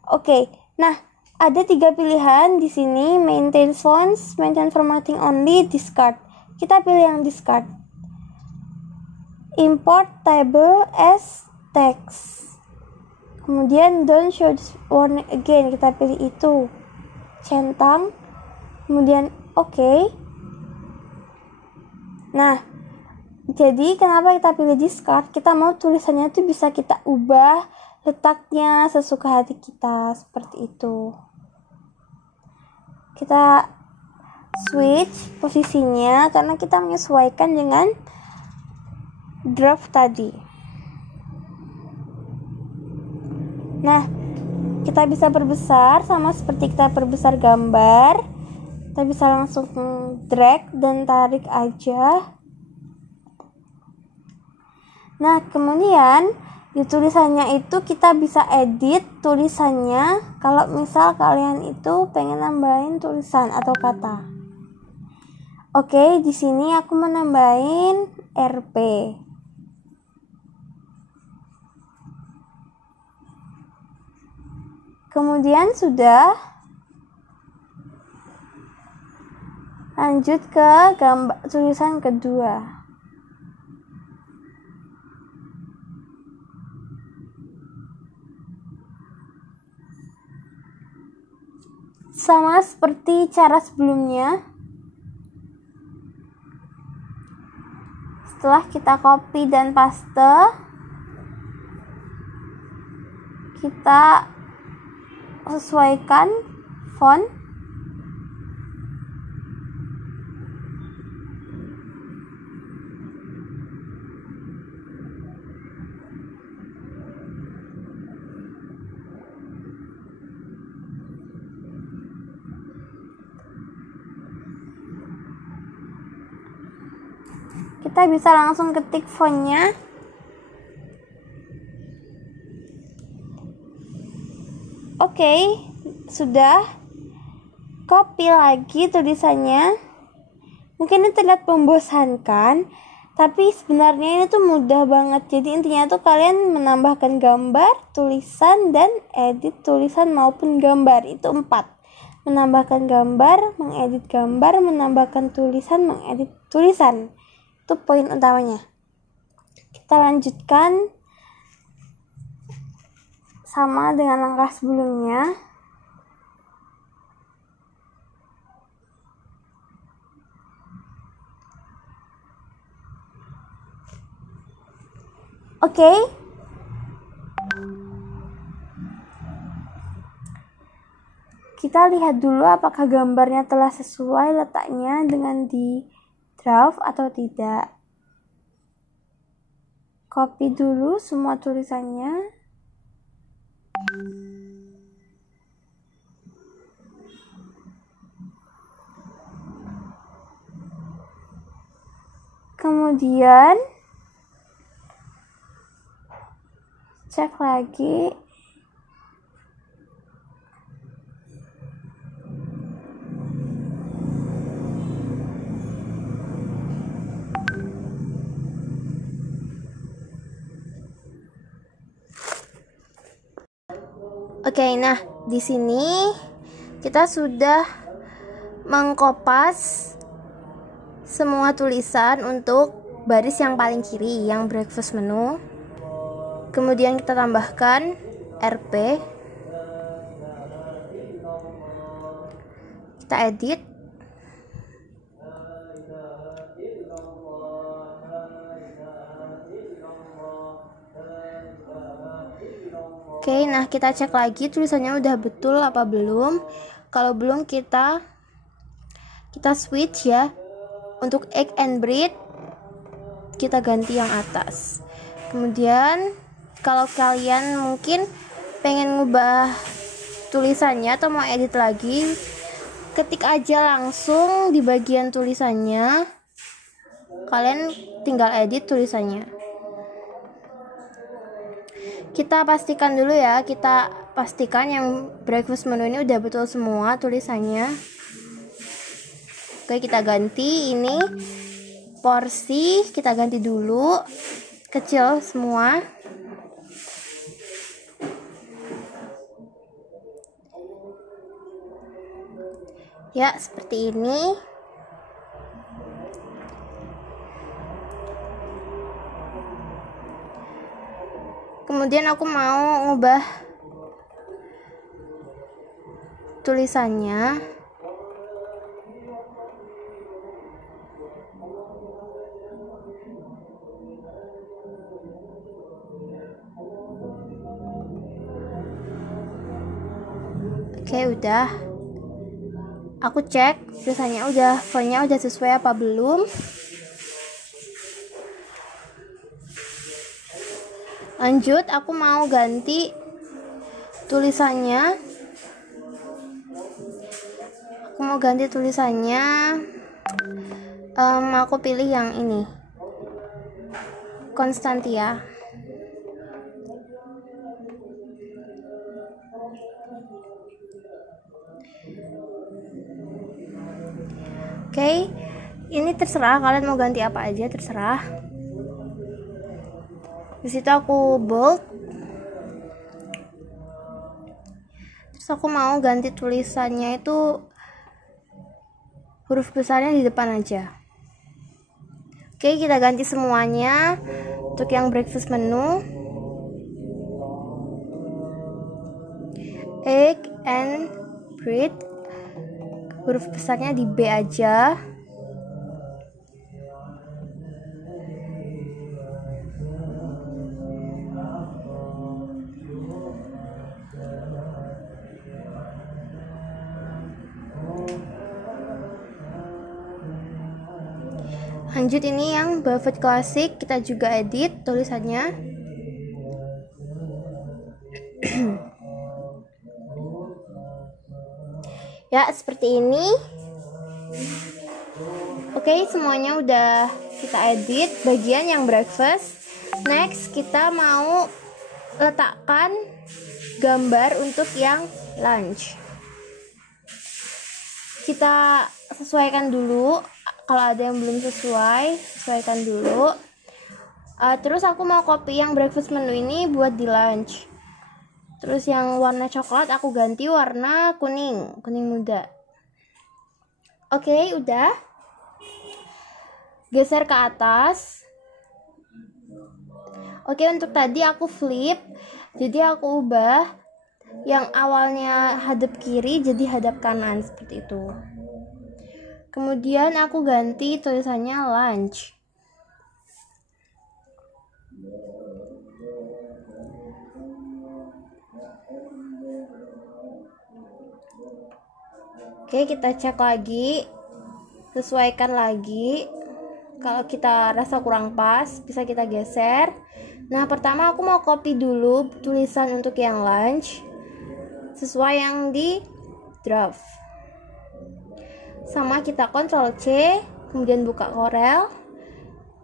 Oke, nah ada 3 pilihan di sini: maintain fonts, maintain formatting only, discard. Kita pilih yang discard. Import table as text. Kemudian don't show this warning again, kita pilih itu. Centang. Kemudian oke. Nah, jadi kenapa kita pilih discard? Kita mau tulisannya itu bisa kita ubah letaknya sesuka hati kita, seperti itu. Kita switch posisinya karena kita menyesuaikan dengan draft tadi. Nah, kita bisa perbesar sama seperti kita perbesar gambar. Kita bisa langsung drag dan tarik aja. Nah, kemudian di tulisannya itu kita bisa edit tulisannya. Kalau misal kalian itu pengen nambahin tulisan atau kata. Oke, di sini aku mau nambahin RP. Kemudian sudah. Lanjut ke gambar tulisan kedua. Sama seperti cara sebelumnya. Setelah kita copy dan paste, kita sesuaikan font. Kita bisa langsung ketik fontnya. Oke, sudah. Copy lagi tulisannya. Mungkin ini terlihat membosankan, tapi sebenarnya ini tuh mudah banget. Jadi intinya tuh kalian menambahkan gambar, tulisan, dan edit tulisan maupun gambar. Itu 4. Menambahkan gambar, mengedit gambar, menambahkan tulisan, mengedit tulisan. Itu poin utamanya. Kita lanjutkan sama dengan langkah sebelumnya. Oke. Kita lihat dulu apakah gambarnya telah sesuai letaknya dengan di draft atau tidak. Copy dulu semua tulisannya. Kemudian cek lagi. Oke, nah di sini kita sudah mengkopas semua tulisan untuk baris yang paling kiri, yang breakfast menu. Kemudian kita tambahkan RP. Kita edit. Oke, nah kita cek lagi tulisannya udah betul apa belum. Kalau belum kita switch ya. Untuk egg and bread kita ganti yang atas. Kemudian kalau kalian mungkin pengen ngubah tulisannya atau mau edit lagi, ketik aja langsung di bagian tulisannya. Kalian tinggal edit tulisannya. Kita pastikan dulu ya, kita pastikan yang breakfast menu ini udah betul semua tulisannya. Oke, kita ganti ini porsi, kita ganti dulu kecil semua. Ya, seperti ini. Kemudian aku mau ngubah tulisannya. Oke, udah. Aku cek tulisannya fontnya udah sesuai apa belum. Lanjut, aku mau ganti tulisannya. Aku pilih yang ini, Konstantia. Oke, ini terserah kalian mau ganti apa aja, terserah. Di situ aku bold. Terus aku mau ganti tulisannya itu huruf besarnya di depan aja. Oke, kita ganti semuanya. Untuk yang breakfast menu, egg and bread, huruf besarnya di B aja. Lanjut, ini yang buffet klasik, kita juga edit tulisannya. Ya, seperti ini. Oke, semuanya udah kita edit bagian yang breakfast. Next, kita mau letakkan gambar untuk yang lunch. Kita sesuaikan dulu. Kalau ada yang belum sesuai, sesuaikan dulu. Terus aku mau copy yang breakfast menu ini buat di lunch. Terus yang warna coklat aku ganti warna kuning muda. Oke, udah. Geser ke atas. Oke, untuk tadi aku flip. Jadi aku ubah yang awalnya hadap kiri jadi hadap kanan seperti itu. Kemudian aku ganti tulisannya lunch. Oke, kita cek lagi, sesuaikan lagi. Kalau kita rasa kurang pas, bisa kita geser. Nah, pertama aku mau copy dulu tulisan untuk yang lunch sesuai yang di draft. Sama kita Ctrl C, kemudian buka Corel,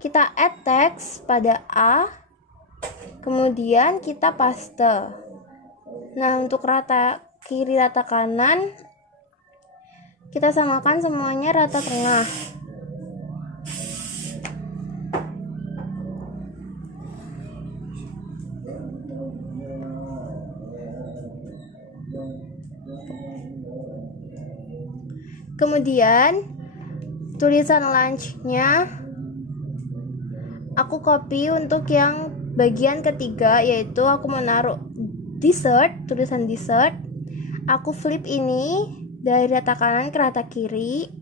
kita add text pada A, kemudian kita paste. Nah, untuk rata kiri rata kanan kita samakan semuanya rata tengah. Kemudian tulisan lunch-nya aku copy untuk yang bagian ketiga, yaitu aku menaruh dessert, tulisan dessert. Aku flip ini dari rata kanan ke rata kiri.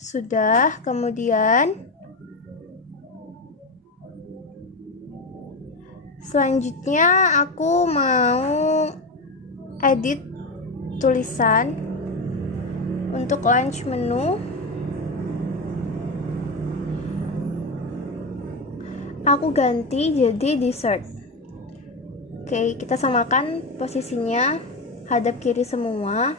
Sudah, kemudian selanjutnya aku mau edit tulisan untuk lunch menu. Aku ganti jadi dessert. Oke, kita samakan posisinya hadap kiri semua.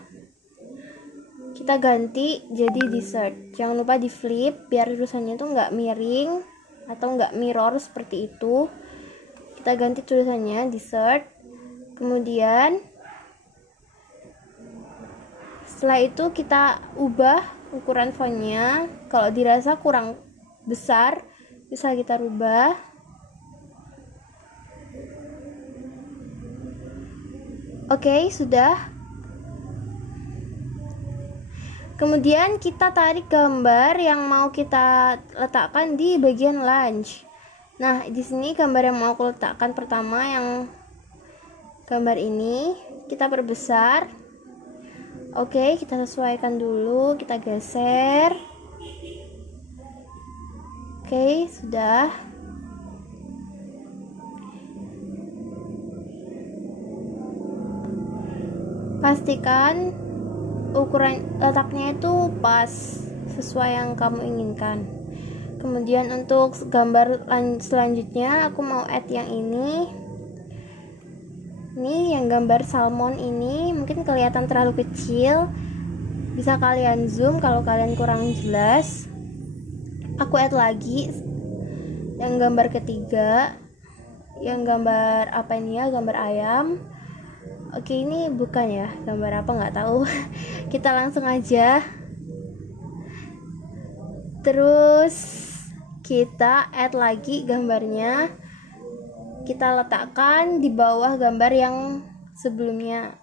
Kita ganti jadi dessert. Jangan lupa di flip biar tulisannya tuh nggak miring atau nggak mirror seperti itu. Kita ganti tulisannya dessert. Kemudian setelah itu kita ubah ukuran fontnya. Kalau dirasa kurang besar, bisa kita rubah. Oke, sudah. Kemudian kita tarik gambar yang mau kita letakkan di bagian lunch. Nah, di sini gambar yang mau aku letakkan pertama, yang gambar ini kita perbesar. Oke, kita sesuaikan dulu, kita geser. Oke, sudah. Pastikan ukuran letaknya itu pas sesuai yang kamu inginkan. Kemudian untuk gambar selanjutnya aku mau add yang ini. Ini yang gambar salmon ini mungkin kelihatan terlalu kecil. Bisa kalian zoom kalau kalian kurang jelas. Aku add lagi yang gambar ketiga. Yang gambar apa ini ya? Gambar ayam. Oke, ini bukan ya, gambar apa nggak tahu. Kita langsung aja. Terus kita add lagi gambarnya. Kita letakkan di bawah gambar yang sebelumnya.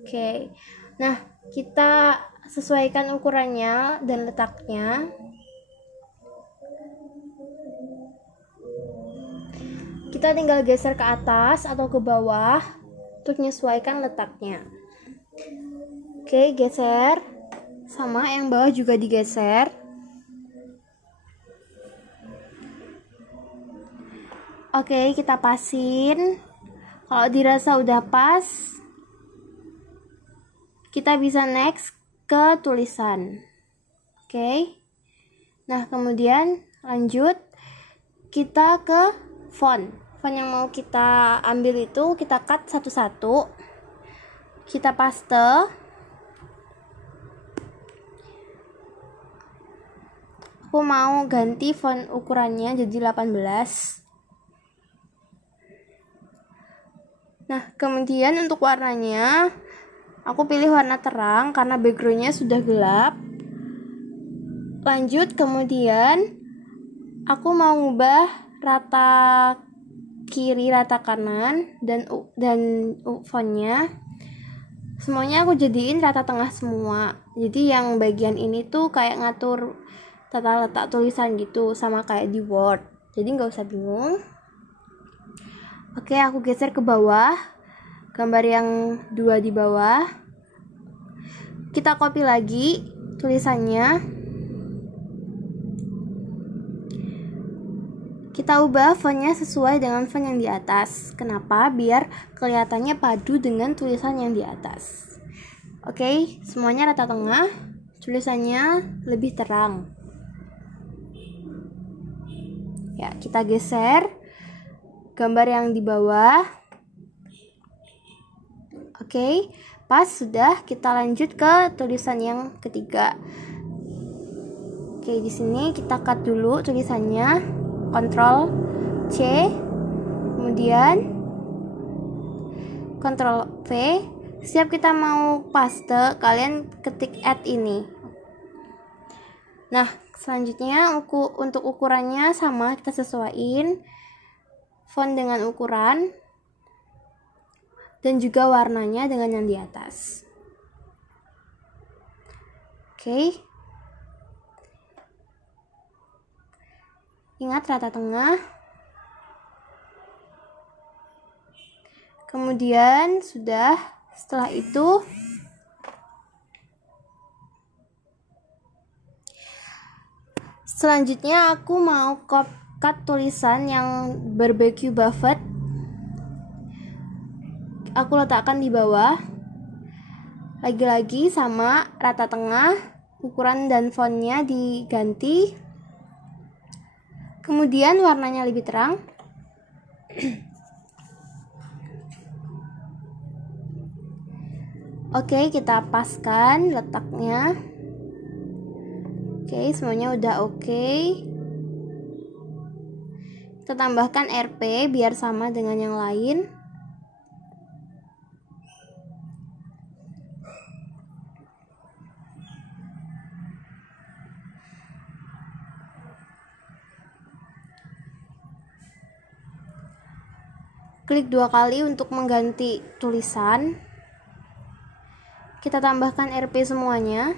Oke. Nah, kita sesuaikan ukurannya dan letaknya. Kita tinggal geser ke atas atau ke bawah untuk menyesuaikan letaknya. Oke, geser. Sama yang bawah juga digeser. Oke, kita pasin. Kalau dirasa udah pas, kita bisa next ke tulisan. Oke. Nah, kemudian lanjut kita ke font. Font yang mau kita ambil itu kita cut satu-satu. Kita paste. Aku mau ganti font ukurannya jadi 18. Nah, kemudian untuk warnanya aku pilih warna terang karena backgroundnya sudah gelap. Lanjut, kemudian aku mau ngubah rata kiri, rata kanan, dan fontnya semuanya aku jadiin rata tengah semua. Jadi yang bagian ini tuh kayak ngatur tata letak tulisan gitu, sama kayak di Word. Jadi nggak usah bingung. Oke, aku geser ke bawah, gambar yang 2 di bawah. Kita copy lagi tulisannya. Kita ubah fontnya sesuai dengan font yang di atas. Kenapa? Biar kelihatannya padu dengan tulisan yang di atas. Oke, semuanya rata tengah. Tulisannya lebih terang. Ya, kita geser gambar yang di bawah. Oke, pas sudah. Kita lanjut ke tulisan yang ketiga. Oke, di sini kita cut dulu tulisannya. Ctrl C, kemudian Ctrl V. Siap kita mau paste, kalian ketik add ini. Nah, selanjutnya untuk ukurannya sama, kita sesuaiin font dengan ukuran dan juga warnanya dengan yang di atas. Oke. Ingat rata tengah. Kemudian setelah itu selanjutnya aku mau cut tulisan yang barbecue buffet. Aku letakkan di bawah. Lagi-lagi sama rata tengah, ukuran dan fontnya diganti. Kemudian warnanya lebih terang. Oke, kita paskan letaknya. Oke, semuanya udah oke. Kita tambahkan RP biar sama dengan yang lain. Klik 2 kali untuk mengganti tulisan. Kita tambahkan RP semuanya.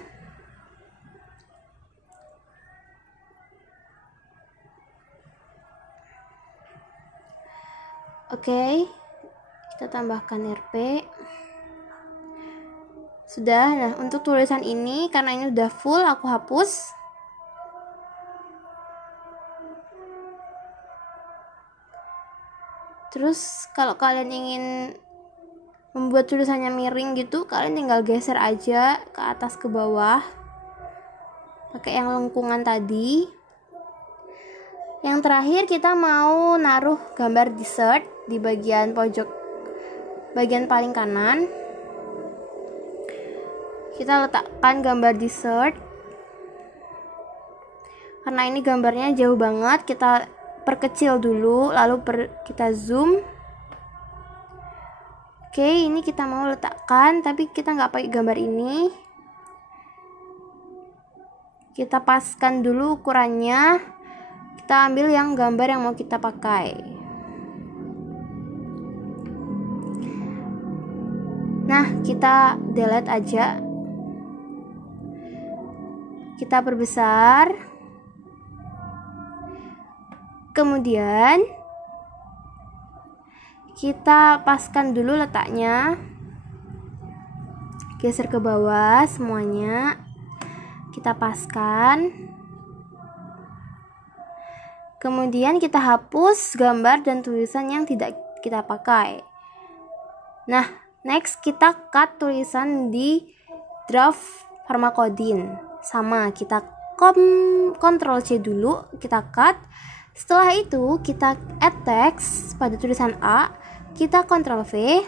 Oke, kita tambahkan RP. Sudah. Nah, untuk tulisan ini karena ini udah full, aku hapus. Terus kalau kalian ingin membuat tulisannya miring gitu, kalian tinggal geser aja ke atas ke bawah pakai yang lengkungan tadi. Yang terakhir kita mau naruh gambar dessert di bagian pojok, bagian paling kanan. Kita letakkan gambar dessert. Karena ini gambarnya jauh banget, kita perkecil dulu, lalu kita zoom. Oke, ini kita mau letakkan, tapi kita nggak pakai gambar ini. Kita paskan dulu ukurannya. Kita ambil yang gambar yang mau kita pakai. Nah, kita delete aja. Kita perbesar. Kemudian kita paskan dulu letaknya. Geser ke bawah semuanya. Kita paskan. Kemudian kita hapus gambar dan tulisan yang tidak kita pakai. Nah, next kita cut tulisan di draft Pharmacodine. Sama, kita Ctrl C dulu, kita cut. Setelah itu kita add text pada tulisan A, kita Ctrl V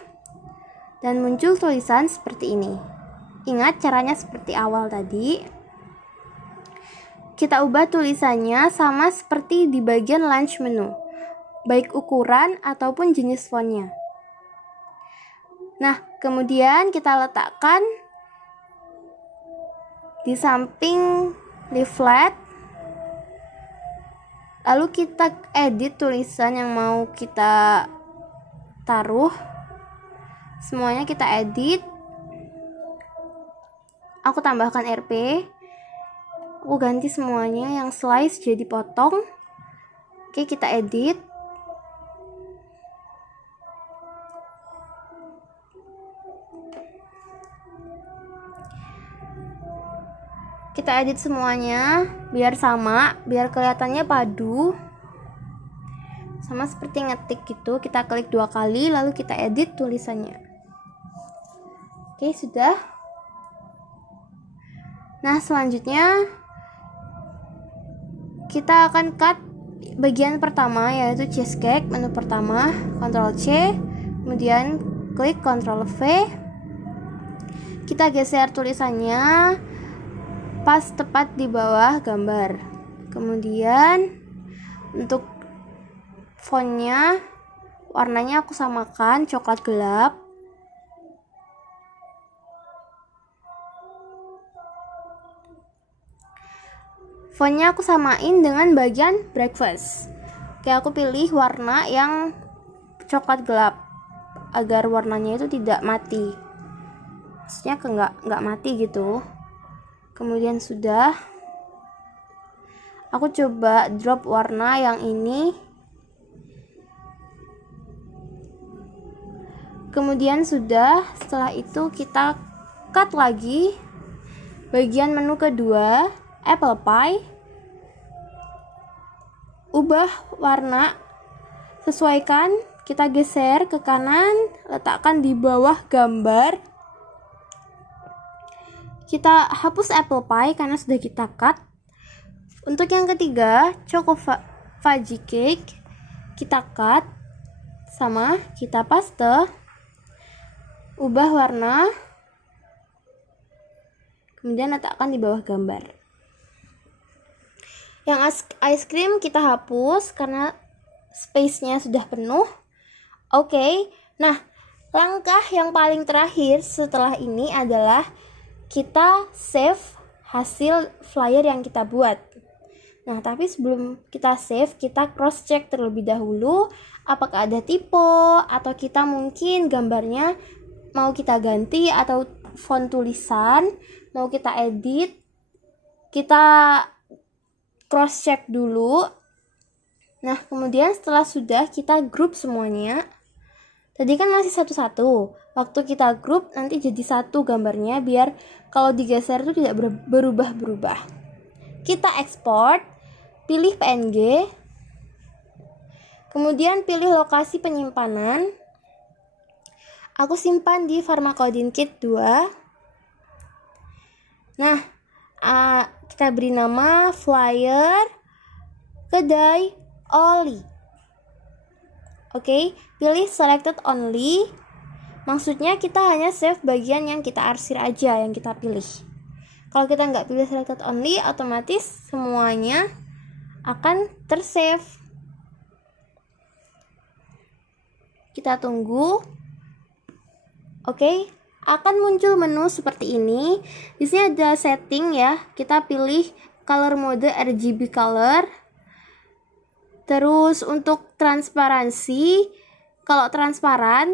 dan muncul tulisan seperti ini. Ingat caranya seperti awal tadi. Kita ubah tulisannya sama seperti di bagian launch menu, baik ukuran ataupun jenis fontnya. Nah, kemudian kita letakkan di samping leaflet. Lalu kita edit tulisan yang mau kita taruh. Semuanya kita edit. Aku tambahkan RP. Aku ganti semuanya yang slice jadi potong. Oke, kita edit. Kita edit semuanya biar sama, biar kelihatannya padu. Sama seperti ngetik gitu, kita klik 2 kali lalu kita edit tulisannya. Oke, sudah. Nah, selanjutnya kita akan cut bagian pertama, yaitu cheesecake. Menu pertama, Ctrl C, kemudian klik Ctrl V. Kita geser tulisannya pas tepat di bawah gambar. Kemudian untuk fontnya, warnanya aku samakan coklat gelap. Fontnya aku samain dengan bagian breakfast. Oke, aku pilih warna yang coklat gelap agar warnanya itu tidak mati. Maksudnya nggak mati gitu. Kemudian sudah, aku coba drop warna yang ini. Kemudian sudah, setelah itu kita cut lagi bagian menu kedua, apple pie. Ubah warna, sesuaikan, kita geser ke kanan, letakkan di bawah gambar. Kita hapus apple pie karena sudah kita cut. Untuk yang ketiga, choco fudgy cake, kita cut, sama kita paste, ubah warna, kemudian letakkan di bawah gambar. Yang ice cream kita hapus karena space-nya sudah penuh. Oke, nah langkah yang paling terakhir setelah ini adalah kita save hasil flyer yang kita buat. Nah, tapi sebelum kita save, kita cross check terlebih dahulu apakah ada typo atau kita mungkin gambarnya mau kita ganti atau font tulisan mau kita edit. Kita cross check dulu. Nah, kemudian setelah sudah kita group semuanya. Tadi kan masih satu-satu. Waktu kita group nanti jadi satu gambarnya biar kalau digeser itu tidak berubah-berubah. Kita export, pilih PNG. Kemudian pilih lokasi penyimpanan. Aku simpan di Pharmacodine Kit 2. Nah, kita beri nama flyer kedai Oli. Oke, pilih selected only. Maksudnya kita hanya save bagian yang kita arsir aja, yang kita pilih. Kalau kita nggak pilih selected only, otomatis semuanya akan tersave. Kita tunggu. Oke, akan muncul menu seperti ini. Di sini ada setting ya. Kita pilih color mode RGB color. Terus untuk transparansi, kalau transparan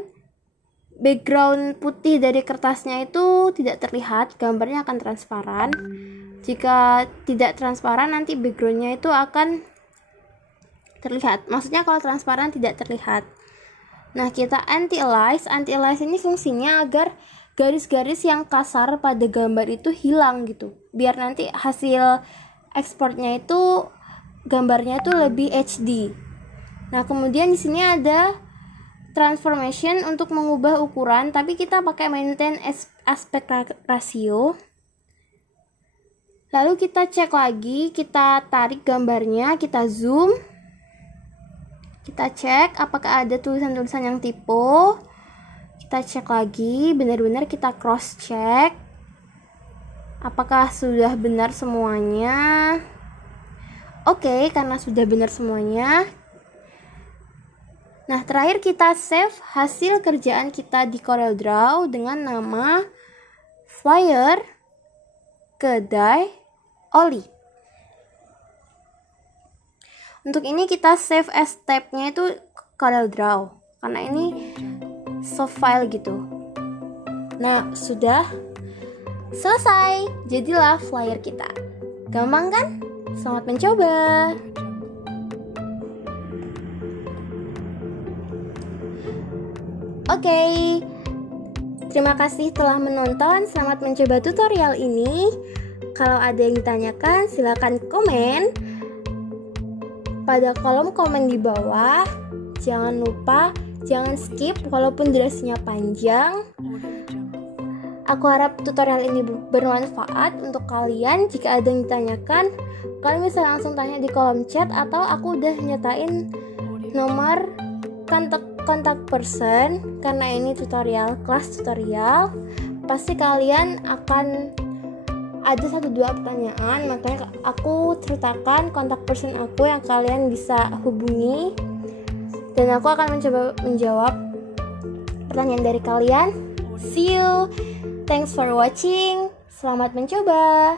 background putih dari kertasnya itu tidak terlihat, gambarnya akan transparan. Jika tidak transparan, nanti backgroundnya itu akan terlihat. Maksudnya kalau transparan tidak terlihat. Nah, kita anti-alias. Anti-alias ini fungsinya agar garis-garis yang kasar pada gambar itu hilang gitu. Biar nanti hasil ekspornya itu gambarnya itu lebih HD. Nah, kemudian di sini ada transformation untuk mengubah ukuran, tapi kita pakai maintain aspect ratio. Lalu kita cek lagi, kita tarik gambarnya, kita zoom. Kita cek apakah ada tulisan-tulisan yang typo. Kita cek lagi, benar-benar kita cross check. Apakah sudah benar semuanya? Oke, karena sudah benar semuanya. Nah, terakhir kita save hasil kerjaan kita di CorelDRAW dengan nama flyer kedai Oli. Untuk ini kita save as tab-nya itu CorelDRAW karena ini soft file gitu. Nah, sudah selesai. Jadilah flyer kita. Gampang kan? Selamat mencoba. Oke. Terima kasih telah menonton. Selamat mencoba tutorial ini. Kalau ada yang ditanyakan, silakan komen pada kolom komen di bawah. Jangan lupa, jangan skip walaupun durasinya panjang. Aku harap tutorial ini bermanfaat untuk kalian. Jika ada yang ditanyakan, kalian bisa langsung tanya di kolom chat, atau aku udah nyatain nomor kontak person. Karena ini tutorial, kelas tutorial, pasti kalian akan ada 1-2 pertanyaan, makanya aku ceritakan kontak person aku yang kalian bisa hubungi, dan aku akan mencoba menjawab pertanyaan dari kalian. See you, thanks for watching, selamat mencoba.